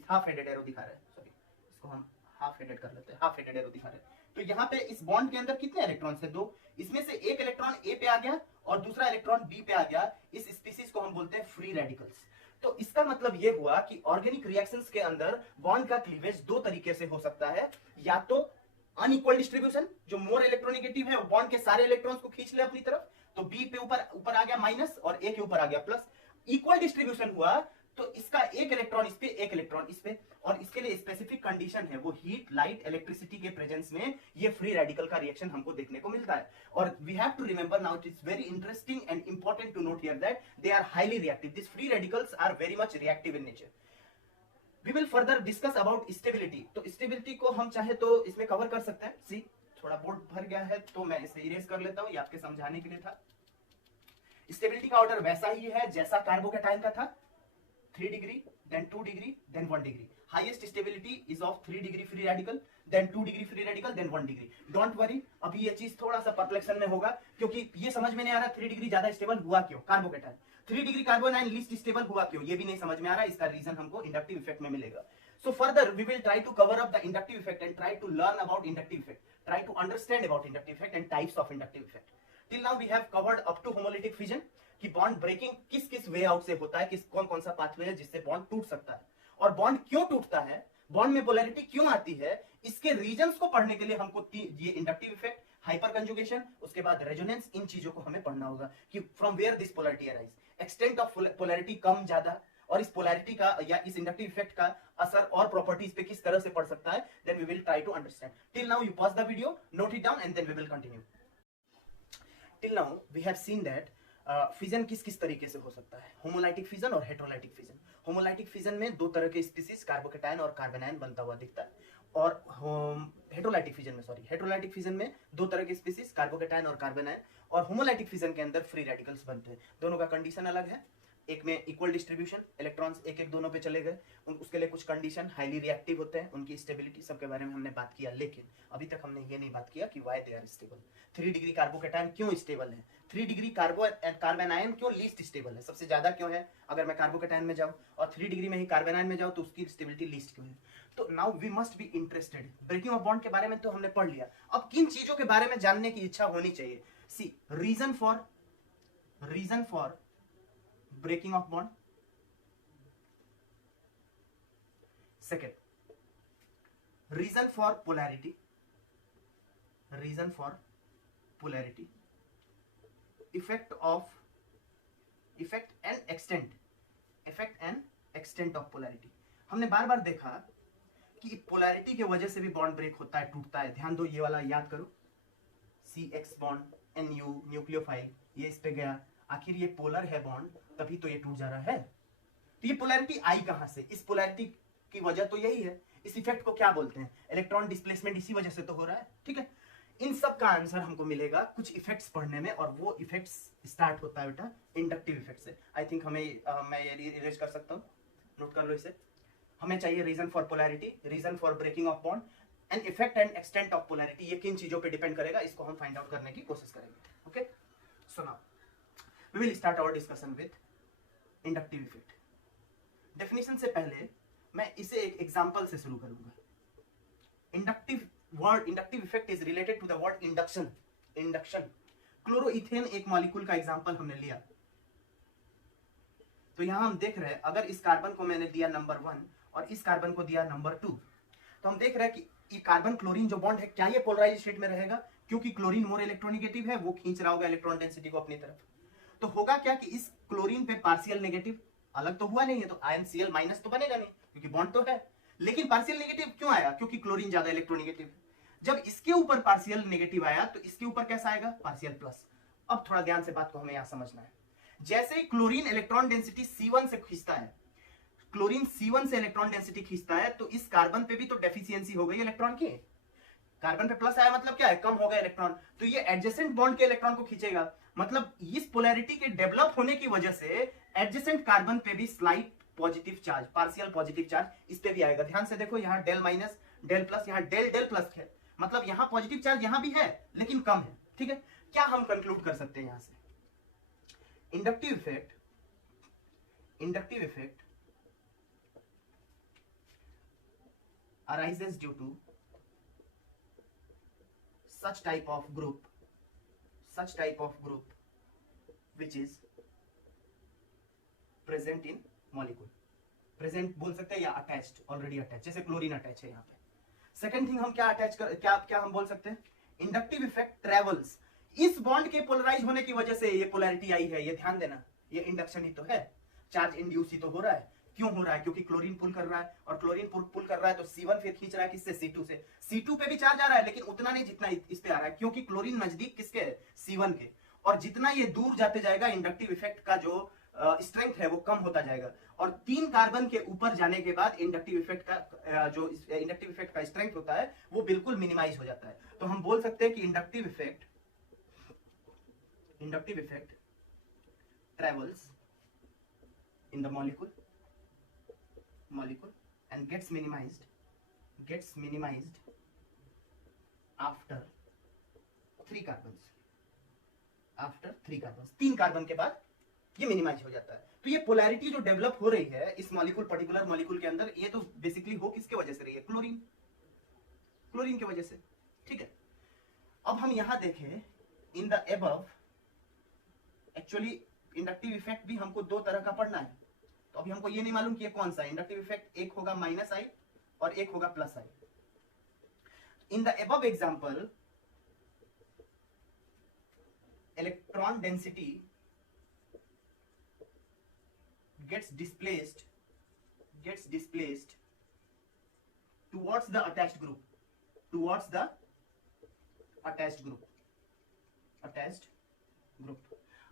हाफ हेडेड एरो दिखा रहे हैं, सॉरी इसको हम हाफ हेडेड कर लेते हैं, हाफ हेडेड एरो दिखा रहे हैं, तो यहाँ पे इस बॉन्ड के अंदर कितने इलेक्ट्रॉन्स है, 2, इसमें से एक इलेक्ट्रॉन ए पे आ गया और दूसरा इलेक्ट्रॉन बी पे आ गया, इस स्पीसीज को हम बोलते हैं फ्री रेडिकल्स। तो इसका मतलब ये हुआ कि ऑर्गेनिक रिएक्शंस के अंदर बॉन्ड का क्लीवेज 2 तरीके से हो सकता है, या तो अनइक्वल डिस्ट्रीब्यूशन, जो मोर इलेक्ट्रोनेगेटिव है वो बॉन्ड के सारे इलेक्ट्रॉन्स को खींच ले अपनी तरफ, तो बी पे ऊपर आ गया माइनस और ए के ऊपर आ गया प्लस। इक्वल डिस्ट्रीब्यूशन हुआ तो इसका एक इलेक्ट्रॉन इस पे, एक इलेक्ट्रॉन इस पे, और इसके लिए स्पेसिफिक कंडीशन है, वो हीट, लाइट, इलेक्ट्रिसिटी के प्रेजेंस में ये फ्री रेडिकल का रिएक्शन हमको देखने को मिलता है। और we have to remember now, it is very interesting and important to note here that they are highly reactive, this free radicals are very much reactive in nature. We will further discuss about stability. तो स्टेबिलिटी को हम चाहे तो इसमें कवर कर सकते हैं, सी थोड़ा बोर्ड भर गया है तो मैं इसे इरेज कर लेता हूं, ये आपके समझाने के लिए था। स्टेबिलिटी का ऑर्डर वैसा ही है जैसा कार्बोकैटायन का था, 3 degree, then 2 degree, then 1 degree. Highest stability is of 3 degree free radical, then 2 degree free radical, then 1 degree. Don't worry, अभी ये चीज थोड़ा सा परप्लेक्शन में होगा क्योंकि ये समझ में नहीं आ रहा 3 डिग्री ज्यादा स्टेबल हुआ क्यों कार्बोकैटायन, 3 डिग्री कार्बोनाइन लीस्ट स्टेबल हुआ क्यों, ये भी नहीं समझ में आ रहा। इसका रीजन हमको इंडक्टिव इफेक्ट में मिलेगा। So further we will try to cover up the inductive effect and try to learn about inductive effect, try to understand about inductive effect and types of inductive effect. Till now we have covered up to homolytic fission कि बॉन्ड ब्रेकिंग किस किस वे आउट से होता है, किस कौन कौन सा पाथवे है जिससे बॉन्ड टूट सकता है, और बॉन्ड क्यों टूटता है, बॉन्ड में पोलैरिटी क्यों आती है, इसके रीजंस को पढ़ने के लिए हमको ये इंडक्टिव इफेक्ट, हाइपर कंजुगेशन, उसके बाद रेजोनेंस, इन चीजों को हमें पढ़ना होगा कि from where this polarity arise, extent of polarity कम ज्यादा, और इस पोलैरिटी का या इस इंडक्टिव इफेक्ट का असर और प्रॉपर्टीज पे किस तरह से पड़ सकता है, then we will try to understand. Till now you pause the video, note it down and then we will continue. Till now we have seen that fission किस किस तरीके से हो सकता है, होमोलाइटिक फिजन और हेटेरोलाइटिक फिजन। होमोलाइटिक फिजन में दो तरह के स्पीसीज कार्बोकैटायन और कार्बोनाइन बनता हुआ दिखता है, और हेटेरोलाइटिक फिजन में दो तरह के स्पीसीज कार्बोकैटायन और कार्बोनाइन, और होमोलाइटिक फिजन के अंदर फ्री रेडिकल्स बनते हैं। दोनों का कंडीशन अलग है, एक में इक्वल डिस्ट्रीब्यूशन, इलेक्ट्रॉन्स एक एक दोनों पे चले गए, उसके लिए कुछ कंडीशन, हाईली रिएक्टिव होते हैं, उनकी स्टेबिलिटी सबके बारे में हमने बात किया, लेकिन अभी तक हमने ये नहीं बात किया कि व्हाई दे आर स्टेबल। 3 डिग्री कार्बोकैटायन क्यों स्टेबल है, 3 डिग्री कार्बोनाइन क्यों लीस्ट स्टेबल है, सबसे ज्यादा क्यों है अगर मैं कार्बोकैटायन में जाऊं, और 3 डिग्री में ही कार्बोनाइन में जाऊं तो उसकी स्टेबिलिटी लीस्ट क्यों है। तो now we must be interested, breaking of bond के बारे में तो हमने पढ़ लिया, अब किन चीजों के बारे में जानने की इच्छा होनी चाहिए। See reason for breaking of bond, second reason for polarity, effect and extent of polarity। हमने बार बार देखा कि पोलैरिटी के वजह से भी बॉन्ड ब्रेक होता है, टूटता है। ध्यान दो, ये वाला याद करो, CX बॉन्ड, NU न्यूक्लियोफाइल, ये इस पे गया, आखिर ये पोलर है बॉन्ड, तभी तो ये टूट जा रहा है। तो ये पोलैरिटी आई कहां से, इस पोलैरिटी की वजह तो यही है। इस इफेक्ट को क्या बोलते हैं, इलेक्ट्रॉन डिस्प्लेसमेंट, इसी वजह से तो हो रहा है, ठीक है। इन सब का आंसर हमको मिलेगा कुछ इफेक्ट्स पढ़ने में, और वो इफेक्ट्स स्टार्ट होता है बेटा इंडक्टिव इफेक्ट से। आई थिंक हमें मैं ये इरेज कर सकता हूँ, नोट कर लो इसे। हमें चाहिए reason for polarity, reason for breaking of bond and effect and extent of polarity. ये किन चीजों पे डिपेंड करेगा, इसको हम फाइंड आउट करने की कोशिश करेंगे। Okay, so now we will start our discussion with inductive effect. Definition से पहले मैं इसे एक एग्जांपल से शुरू करूंगा। Inductive effect is related to the word induction. Chloroethane एक मॉलिक्यूल का एग्जांपल हमने लिया, तो यहां हम देख रहे हैं अगर इस कार्बन को मैंने दिया नंबर 1 और इस कार्बन को दिया नंबर 2, तो हम देख रहे हैं कि ये कार्बन क्लोरीन जो बॉन्ड है, क्या ये पोलराइज्ड स्टेट में रहेगा, क्योंकि क्लोरीन मोर इलेक्ट्रोनेगेटिव है, वो खींच रहा होगा इलेक्ट्रॉन डेंसिटी को अपनी तरफ। तो होगा क्या कि इस क्लोरीन पे पार्शियल नेगेटिव, अलग तो हुआ नहीं है, तो आयन Cl माइनस तो बनेगा नहीं क्योंकि बॉन्ड तो है, लेकिन पार्शियल नेगेटिव क्यों आया, क्योंकि क्लोरीन ज्यादा इलेक्ट्रोनेगेटिव है। जब इसके ऊपर पार्शियल नेगेटिव आया तो इसके ऊपर कैसा आएगा, पार्शियल प्लस। अब थोड़ा ध्यान से बात को हमें यहां समझना है। जैसे ही क्लोरीन इलेक्ट्रॉन डेंसिटी C1 से खींचता है, क्लोरीन C1 से इलेक्ट्रॉन डेंसिटी खींचता है, तो इस कार्बन पे भी तो डेफिशिएंसी हो गई इलेक्ट्रॉन की। कार्बन पे प्लस आया मतलब क्या है, कम हो गया इलेक्ट्रॉन, तो ये एडजेसेंट बॉन्ड के इलेक्ट्रॉन को खींचेगा। मतलब इस पोलैरिटी के डेवलप होने की वजह से एडजेसेंट कार्बन पे भी slight positive charge, partial positive charge इस पे भी आएगा। ध्यान से देखो, यहाँ डेल माइनस, डेल प्लस, यहाँ डेल डेल प्लस है, मतलब यहाँ पॉजिटिव चार्ज यहाँ भी है लेकिन कम है, ठीक है। क्या हम कंक्लूड कर सकते हैं यहां से, inductive effect arises due to such type of group which is present in molecule, present बोल सकते हैं या अटैच्ड, ऑलरेडी अटैच, जैसे क्लोरीन अटैच है यहाँ पे। सेकंड थिंग हम क्या अटैच कर, क्या हम बोल सकते हैं, इंडक्टिव इफेक्ट ट्रेवल्स, इस बॉन्ड के पोलराइज होने की वजह से ये पोलैरिटी आई है, ये ध्यान देना, ये इंडक्शन ही तो है, चार्ज इंड्यूस ही तो हो रहा है। क्यों हो रहा है, क्योंकि क्लोरीन पुल कर रहा है, और क्लोरीन पुल कर रहा है तो C1 फिर खींच रहा है किससे, C2 से। C2 पे भी चार्ज आ रहा है लेकिन उतना नहीं जितना इस पे आ रहा है, क्योंकि क्लोरीन नजदीक किसके है, C1 के, और जितना ये दूर जाते जाएगा इंडक्टिव इफेक्ट का जो स्ट्रेंथ है वो कम होता जाएगा, और 3 कार्बन के ऊपर जाने के बाद इंडक्टिव इफेक्ट का जो इंडक्टिव इफेक्ट का स्ट्रेंथ होता है वो बिल्कुल मिनिमाइज हो जाता है। तो हम बोल सकते हैं कि inductive effect travels in the molecule and gets minimized after 3 carbons, 3 carbon के बाद ये मिनिमाइज हो जाता है। तो ये पोलैरिटी जो डेवलप हो रही है इस मॉलिक्यूल, पर्टिकुलर मॉलिक्यूल के अंदर, ये तो बेसिकली हो किसके वजह से रही है? क्लोरीन की वजह से। ठीक है, अब हम यहां देखें in the above, actually inductive effect भी हमको 2 तरह का पढ़ना है। तो अभी हमको ये नहीं मालूम कि ये कौन सा इंडक्टिव इफेक्ट, एक होगा -I और एक होगा +I। In the above example, electron density gets displaced towards the attached group,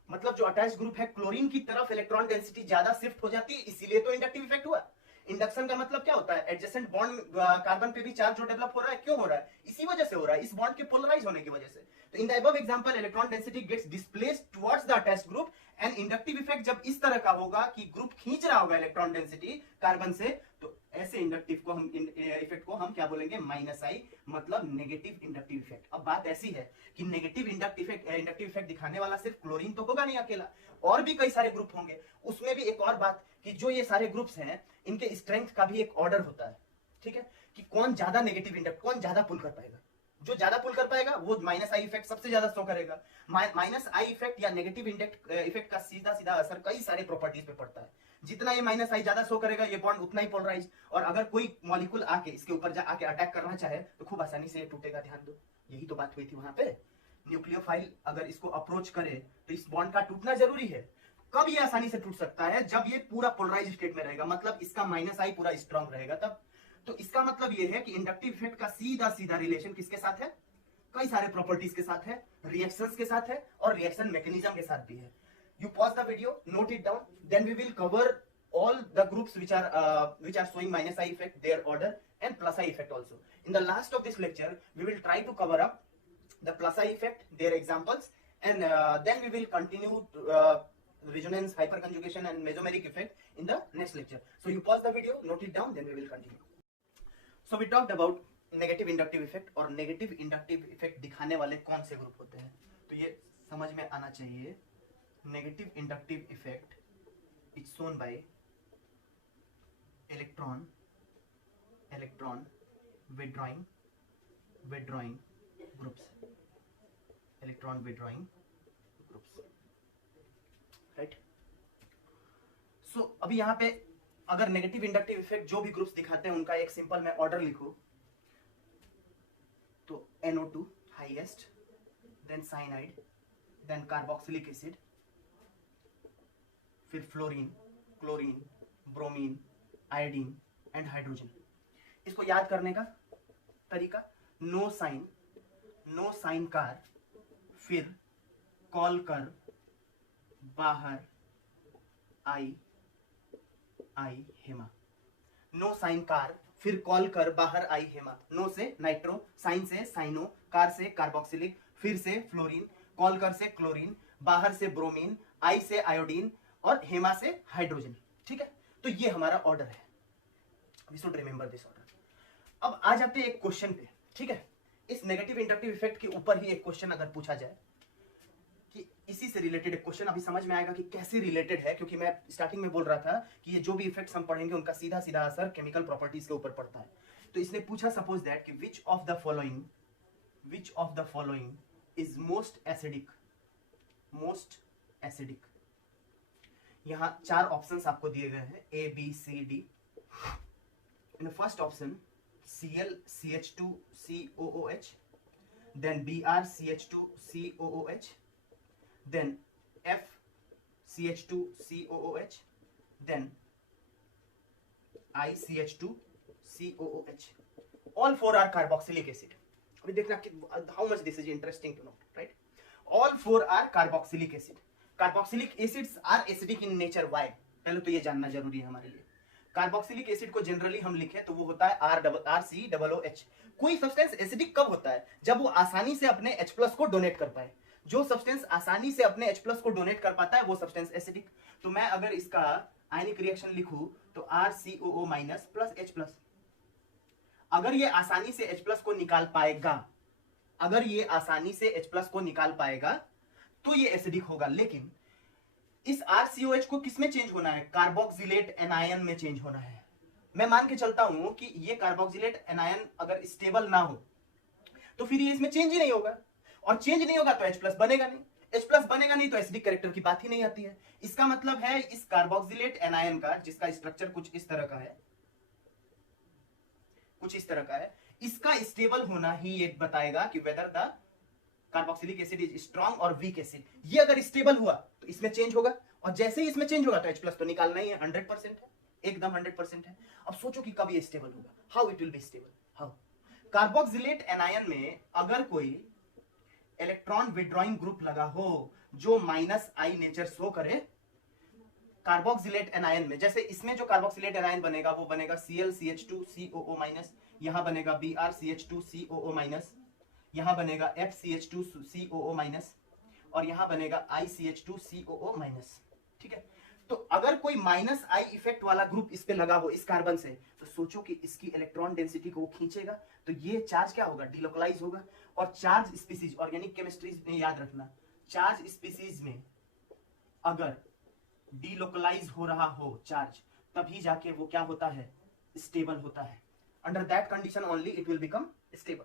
मतलब जो अटैच्ड ग्रुप है क्लोरीन की तरफ इलेक्ट्रॉन डेंसिटी ज्यादा शिफ्ट हो जाती है, इसीलिए तो इंडक्टिव इफेक्ट हुआ। इंडक्शन का मतलब क्या होता है? एडजेसेंट बॉन्ड कार्बन पे भी चार्ज जो डेवलप हो रहा है, क्यों हो रहा है? इसी वजह से हो रहा है, इस बॉन्ड के पोलराइज होने की वजह से। तो in the above example, electron density gets displaced towards the attached group, and inductive effect जब इस तरह का होगा कि ग्रुप खींच रहा होगा इलेक्ट्रॉन डेंसिटी कार्बन से, तो ऐसे इंडक्टिव को हम इफेक्ट को हम क्या बोलेंगे? -I, मतलब नेगेटिव इंडक्टिव इफेक्ट। अब बात ऐसी है कि नेगेटिव इंडक्टिव इफेक्ट दिखाने वाला सिर्फ क्लोरीन तो होगा नहीं अकेला, और भी कई सारे ग्रुप होंगे। उसमें भी एक और बात कि जो ये सारे ग्रुप्स हैं इनके स्ट्रेंथ का भी एक ऑर्डर होता है। ठीक है, कि कौन ज्यादा नेगेटिव इंडक्ट, कौन ज्यादा पुल कर पाएगा। जो ज्यादा पुल कर पाएगा वो -I इफेक्ट सबसे ज्यादा शो करेगा। -I इफेक्ट या नेगेटिव इफेक्ट का सीधा सीधा असर कई सारे प्रॉपर्टीज पे पड़ता है। जितना ये -I ज्यादा शो करेगा ये बॉन्ड उतना ही पोलराइज, और अगर कोई मॉलिक्यूल आके इसके ऊपर आके अटैक करना चाहे तो खूब आसानी से ये टूटेगा। ध्यान दो, यही तो बात हुई थी वहां पे। न्यूक्लियोफाइल अगर इसको अप्रोच करे तो इस बॉन्ड का टूटना जरूरी है। कब ये आसानी से टूट सकता है? जब ये पूरा पोलराइज स्टेट में रहेगा, मतलब इसका -I पूरा स्ट्रांग रहेगा तब। तो इसका मतलब ये है कि इंडक्टिव इफेक्ट का सीधा सीधा रिलेशन किसके साथ है? कई सारे प्रॉपर्टीज के साथ है, रिएक्शंस के साथ है, और रिएक्शन मैकेनिज्म के साथ भी है। You pause the video, note it down, then we will cover all the groups which are showing -I effect, their order, and +I effect also. In the last of this lecture, we will try to cover up the +I effect, their examples, and then we will continue resonance, hyperconjugation, and mesomeric effect in the next lecture. So you pause the video, note it down, then we will continue. So we talked about negative inductive effect, और नेगेटिव इंडक्टिव इफेक्ट दिखाने वाले कौन से ग्रुप होते हैं, तो ये समझ में आना चाहिए। Negative inductive effect is shown by electron withdrawing groups, electron withdrawing groups, right. So अभी यहां पे अगर नेगेटिव इंडक्टिव इफेक्ट जो भी ग्रुप्स दिखाते हैं उनका एक सिंपल मैं ऑर्डर लिखूं तो NO2 highest, then cyanide, then carboxylic acid, फिर fluorine, chlorine, bromine, iodine and hydrogen. इसको याद करने का तरीका, नो साइन कार, फिर कॉल कर, बाहर आई हेमा। नो साइन कार, फिर कॉल कर, बाहर आई हेमा। नो से नाइट्रो, साइन से साइनो, कार से कार्बोक्सिलिक, फिर से फ्लोरीन, कॉल कर से क्लोरीन, बाहर से ब्रोमीन, आई से आयोडीन, और हेमा से हाइड्रोजन। ठीक है, तो ये हमारा ऑर्डर है। We should remember this order. अब आ जाते हैं एक क्वेश्चन पे। ठीक है, इस नेगेटिव इंडक्टिव इफेक्ट के ऊपर ही एक क्वेश्चन अगर पूछा जाए कि इसी से रिलेटेड एक क्वेश्चन, अभी समझ में आएगा कि कैसे रिलेटेड है, क्योंकि मैं स्टार्टिंग में बोल रहा था कि ये जो भी इफेक्ट्स हम पढ़ेंगे उनका सीधा सीधा असर केमिकल प्रॉपर्टीज के ऊपर पड़ता है। तो इसने पूछा सपोज दैट कि which of the following is most acidic. यहां 4 ऑप्शंस आपको दिए गए हैं, A, B, C, D। In the first option Cl CH2COOH, then Br CH2COOH, then F CH2COOH, then I CH2COOH. All 4 are carboxylic acid. अभी देखना how much this is interesting to know, right? All 4 are carboxylic acid. Carboxylic acids are acidic in nature, why? पहले तो ये जानना जरूरी है हमारे लिए। कार्बोक्सिलिक एसिड को जनरली हम लिखें तो वो होता है RCOOH। कोई सब्सटेंस एसिडिक कब होता है? जब वो आसानी से अपने H+ को डोनेट कर पाए। जो सब्सटेंस आसानी से अपने H+ को डोनेट कर पाता है वो सब्सटेंस एसिडिक। तो मैं अगर इसका आयनिक रिएक्शन लिखूं तो RCOO- प्लस H+। अगर ये आसानी से H+ को निकाल पाएगा, अगर ये आसानी से H+ को निकाल पाएगा तो ये एसिडिक होगा। लेकिन इस RCOH को किसमें चेंज होना है? कार्बोक्सिलेट एनायन में चेंज होना है। मैं मान के चलता हूं कि ये कार्बोक्सिलेट एनायन अगर स्टेबल ना हो तो फिर ये इसमें चेंज ही नहीं होगा, और चेंज नहीं होगा तो H+ बनेगा नहीं, H+ बनेगा नहीं तो एसिडिक कैरेक्टर की बात ही नहीं आती है। इसका मतलब है इस कार्बोक्सिलेट एनायन का, जिसका स्ट्रक्चर कुछ इस तरह का है, कुछ इस तरह का है, इसका स्टेबल होना ही ये बताएगा कि whether the carboxylic acid is strong और वीक एसिड। ये अगर स्टेबल हुआ तो इसमें चेंज होगा, और जैसे ही इसमें चेंज होगा तो H+ तो निकालना ही है, 100% है, एकदम 100% है। अब सोचो कि कब ये स्टेबल होगा, how it will be stable, how? Carboxylate anion में अगर कोई इलेक्ट्रॉन विड्रॉइंग ग्रुप लगा हो जो -I नेचर शो करे, कार्बोक्सिलेट एनायन में, जैसे इसमें जो कार्बोक्सिलेट एनायन बनेगा वो बनेगा ClCH2COO-, यहां बनेगा BrCH2COO-, यहां बनेगा FCH2COO-, और यहां बनेगा ICH2COO-। ठीक है, तो अगर कोई -I इफेक्ट वाला ग्रुप इस पे लगा हो इस कार्बन से, तो सोचो कि इसकी इलेक्ट्रॉन डेंसिटी को वो खींचेगा तो ये चार्ज क्या होगा? डिलोकलाइज होगा। और चार्ज स्पीसीज, ऑर्गेनिक केमिस्ट्री में याद रखना, चार्ज स्पीसीज में अगर डिलोकलाइज हो रहा हो चार्ज, तभी जाके वो क्या होता है? स्टेबल होता है। Under that condition only it will become stable.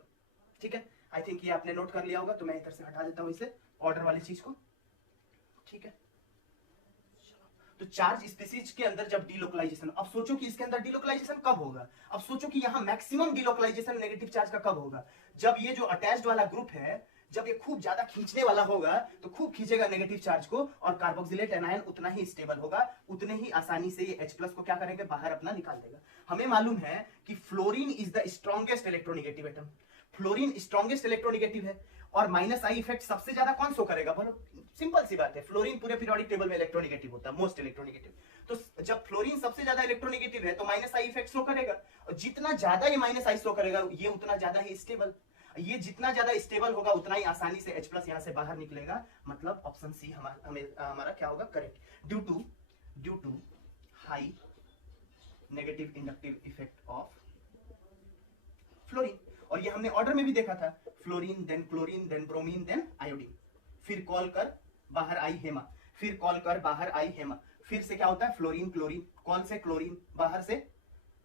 ठीक है, आई थिंक ये आपने नोट कर लिया होगा, तो मैं इधर से हटा देता हूं इसे, ऑर्डर वाली चीज को। ठीक है, तो चार्ज स्पीसीज के अंदर जब डिलोकलाइजेशन, अब सोचो कि इसके अंदर डिलोकलाइजेशन कब होगा? अब सोचो कि यहां मैक्सिमम डिलोकलाइजेशन नेगेटिव चार्ज का कब होगा? जब ये जो अटैच्ड वाला ग्रुप है, जब ये खूब ज्यादा खींचने वाला होगा, तो खूब खींचेगा नेगेटिव चार्ज को, और कार्बोक्सिलेट एनायन उतना ही स्टेबल होगा, उतने ही आसानी से ये H+ को क्या करेंगे? बाहर अपना निकाल देगा। हमें मालूम है कि fluorine is the strongest electronegative atom, fluorine strongest electronegative है, और -I इफेक्ट सबसे ज्यादा कौन शो करेगा? बोलो, सिंपल सी बात है, फ्लोरीन पूरे पीरियोडिक टेबल में इलेक्ट्रोनेगेटिव होता है, मोस्ट इलेक्ट्रोनेगेटिव। तो जब फ्लोरीन सबसे ज्यादा इलेक्ट्रोनेगेटिव है तो -I इफेक्ट शो करेगा, और जितना ज्यादा ये -I शो करेगा ये उतना ज्यादा ही स्टेबल, ये जितना ज्यादा स्टेबल होगा उतना ही आसानी से H+ यहां से बाहर निकलेगा। मतलब ऑप्शन सी हमारा क्या होगा? Correct. Due to high negative inductive effect of fluorine. और ये हमने ऑर्डर में भी देखा था, fluorine, then chlorine, then bromine, then iodine, फिर कॉल कर बाहर आई हेमा, फिर कॉल कर बाहर आई हेमा, फिर से क्या होता है? फ्लोरीन क्लोरीन, कॉल से क्लोरीन, बाहर से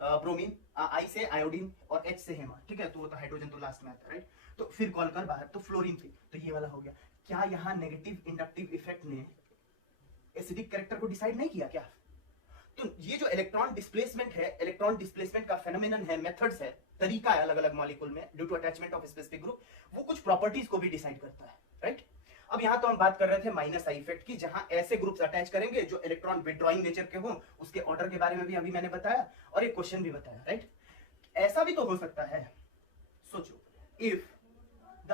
ब्रोमीन, आई से आयोडीन, और H से हेमा। ठीक है, तो वो तो हाइड्रोजन तो लास्ट में आता है, राइट? तो फिर कॉल कर बाहर, तो फ्लोरीन थी, तो ये वाला हो गया। क्या यहाँ नेगेटिव इंडक्टिव इफेक्ट ने एसिडिक कैरेक्टर को डिसाइड नहीं किया क्या? तो ये जो इलेक्ट्रॉन डिस्प्लेसमेंट है, इलेक्ट्रॉन डिस्प्लेसमेंट का फेनोमेनन है, मेथड्स है, तरीका है अलग अलग मॉलिक्यूल में, due to attachment of specific group, वो कुछ प्रॉपर्टीज को भी डिसाइड करता है, राइट? अब यहां तो हम बात कर रहे थे -I इफेक्ट की, जहां ऐसे ग्रुप्स अटैच करेंगे जो इलेक्ट्रॉन विड्रॉइंग नेचर के हो, उसके ऑर्डर के बारे में भी अभी मैंने बताया, और एक क्वेश्चन भी बताया, राइट? ऐसा भी तो हो सकता है, सोचो, if the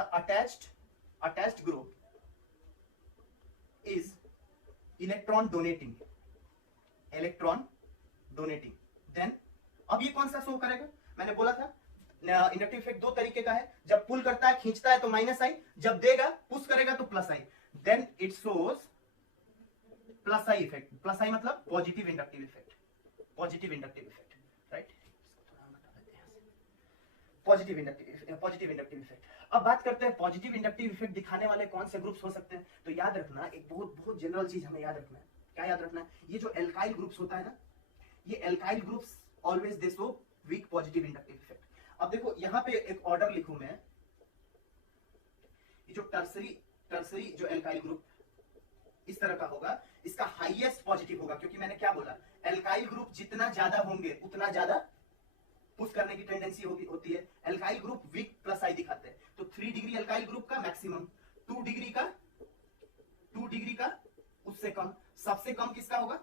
attached group is electron donating, then अब ये कौन सा शो करेगा? मैंने बोला था इंडक्टिव इफेक्ट दो तरीके का है, जब पुल करता है, खींचता है तो -I, जब देगा, पुश करेगा तो +I, then it shows +I effect. +I मतलब positive inductive effect, right? Positive inductive effect. अब बात करते हैं पॉजिटिव इंडक्टिव इफेक्ट दिखाने वाले कौन से ग्रुप्स हो सकते हैं। तो याद रखना, एक बहुत जनरल चीज हमें याद रखना है। क्या याद रखना है? ये जो एल्काइल ग्रुप्स होता है ना, ये alkyl groups always they show weak positive inductive effect. अब देखो यहां पे एक ऑर्डर लिखूं मैं, ये जो टर्सरी जो एल्काइल ग्रुप इस तरह का होगा, इसका हाईएस्ट पॉजिटिव होगा, क्योंकि मैंने क्या बोला, एल्काइल ग्रुप जितना ज्यादा होंगे उतना ज्यादा पुश करने की टेंडेंसी होती है। एल्काइल ग्रुप वीक +I दिखाते हैं, तो 3 डिग्री एल्काइल ग्रुप का मैक्सिमम, 2 डिग्री का उससे कम, सबसे कम किसका होगा?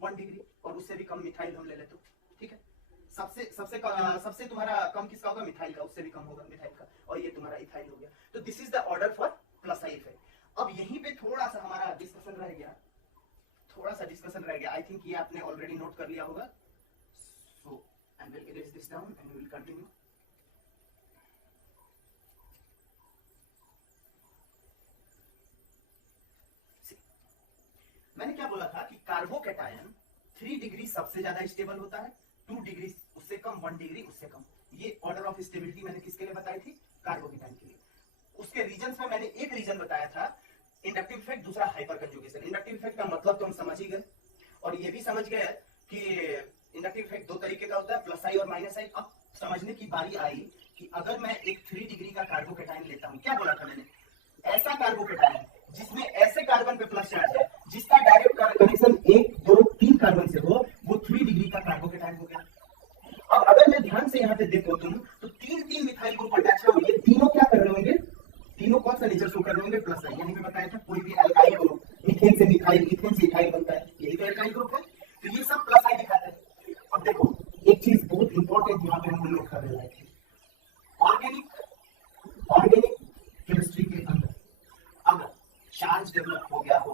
1 डिग्री, और उससे भी कम मिथाइल हम ले लेते, ठीक है? सबसे तुम्हारा कम किसका होगा? मिथाइल का, उससे भी कम होगा मिथाइल का, और ये तुम्हारा इथाइल हो गया। तो this is the order for +I effect. अब यहीं पे सा डिस्कशन रह गया, आई थिंक ये आपने ऑलरेडी नोट कर लिया होगा. So I will erase this down and we will continue. मैंने क्या बोला था कि कार्बोकैटायन 3 डिग्री सबसे ज्यादा स्टेबल होता है, 2 डिग्री उससे कम, 1 डिग्री उससे कम. ये ऑर्डर ऑफ स्टेबिलिटी मैंने किसके लिए बताई थी? कार्बोकैटायन के लिए. उसके रीजंस में मैंने एक रीजन बताया था इंडक्टिव इफेक्ट, दूसरा हाइपर कंजुगेशन. इंडक्टिव इफेक्ट का मतलब तो हम समझ ही गए, और ये भी समझ गए कि इंडक्टिव इफेक्ट दो तरीके का होता है, प्लस आई और माइनस आई. अब समझने की बारी आई कि अगर मैं एक 3 डिग्री का कार्बोकैटायन लेता हूं, क्या बोला था मैंने? ऐसा कार्बोकैटायन जिसमें ऐसे कार्बन पे प्लस चार्ज है, जिसका डायरेक्ट कनेक्शन 1 2 3 कार्बन से हो, वो 3 डिग्री का कार्बोकैटायन हो गया. अब अगर मैं ध्यान से यहाँ पे देखो तुम, तो 3 मिथाइल ग्रुप अटैच है, और ये तीनों क्या कर रहे होंगे? तीनों कौन सा नेचर शो कर रहे होंगे? प्लस आई. यानी मैं बताया था कोई भी एल्काइल ग्रुप, मीथेन से मिथाइल, इथेन से इथाइल बनता है, यही तो एल्काइल ग्रुप है. तो ये सब प्लस आई दिखाते हैं. अब देखो एक चीज बहुत इंपॉर्टेंट यहाँ पे हम नोट कर रहे हैं, ऑर्गेनिक केमिस्ट्री के अंदर अगर चार्ज डेवलप हो गया हो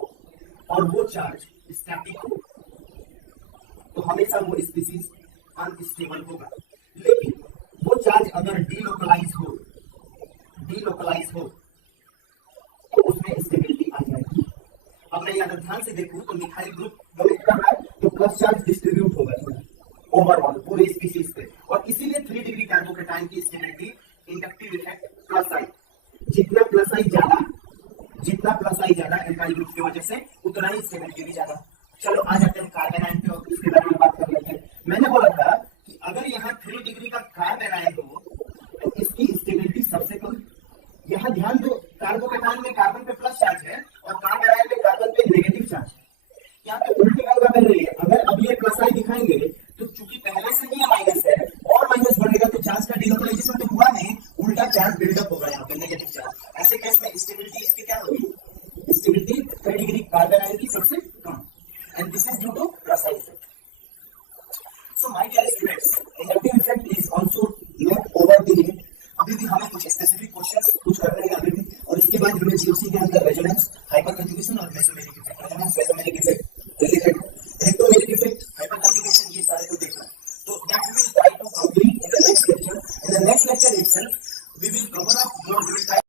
और वो चार्ज स्टैटिक हो, तो हमेशा वो स्पीसीज अनस्टेबल होगा. लेकिन वो चार्ज अगर डीलोकलाइज हो तो उसमें स्टेबिलिटी आ जाएगी. अब मैं अगर ध्यान से देखूं तो मिथाइल ग्रुप डोनेट कर रहा है, तो प्लस चार्ज डिस्ट्रीब्यूट होगा थोड़ा ओवरऑल पूरे स्पीसीज पे, और इसीलिए 3 डिग्री कार्बोकैटायन की स्टेबिलिटी इंडक्टिव इफेक्ट प्लस आई. जितना प्लस आई ज्यादा एल्काइल ग्रुप की वजह से, उतना ही स्टेबिलिटी भी ज्यादा. चलो आ जाते हैं कार्बन आयन पे और इसके बारे में बात कर लेते हैं. मैंने बोला था कि अगर यहाँ 3 डिग्री का कार्बन आयन हो तो इसकी स्टेबिलिटी सबसे कम. यहाँ ध्यान दो, कार्बोकैटायन में कार्बन पे प्लस चार्ज है और कार्बन आयन में कार्बन पे नेगेटिव चार्ज है. यहाँ पे उल्टी गंगा बह रही है. अगर अब ये प्लस आई दिखाएंगे तो चूंकि पहले से ही माइनस है, और माइनस बढ़ेगा तो चार्ज का डिलोकलाइजेशन तो हुआ नहीं, उल्टा चार्ज बिल्डअप होगा यहाँ पे नेगेटिव चार्ज. ऐसे केस में स्टेबिलिटी इसकी क्या होगी? स्टेबिलिटी 3 डिग्री कार्बन आयन की सबसे कम. And this is due to plus I effect. So my dear students, inductive effect is also not over the limit. अभी भी हमें कुछ स्पेसिफिक क्वेश्चंस कुछ करने हैं अभी भी, और इसके बाद हमें जीओसी के अंदर रेजोनेंस, हाइपर कंजुगेशन और mesomeric effect, resonance mesomeric effect related, electromeric effect, hyperconjugation, ये सारे को देखना. तो that we will try to complete in the next lecture. In the next lecture itself we will cover up more detail.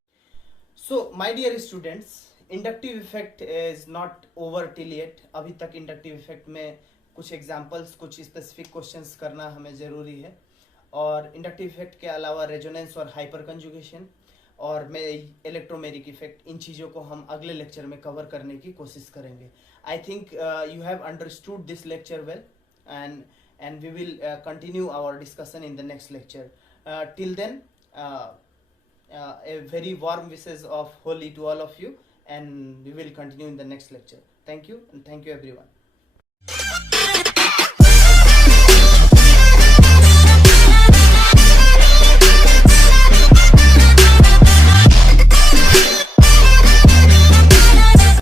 So my dear students, inductive effect is not over till yet. अभी तक इंडक्टिव इफेक्ट में कुछ एग्जांपल्स, कुछ स्पेसिफिक क्वेश्चंस करना हमें ज़रूरी है, और इंडक्टिव इफेक्ट के अलावा रेजोनेंस और हाइपर कंजुगेशन और इलेक्ट्रोमेरिक इफेक्ट, इन चीज़ों को हम अगले लेक्चर में कवर करने की कोशिश करेंगे. I think you have understood this lecture well, and we will continue our discussion in the next lecture. Till then, a very warm wishes of Holi to all of you, and we will continue in the next lecture. Thank you, and thank you everyone.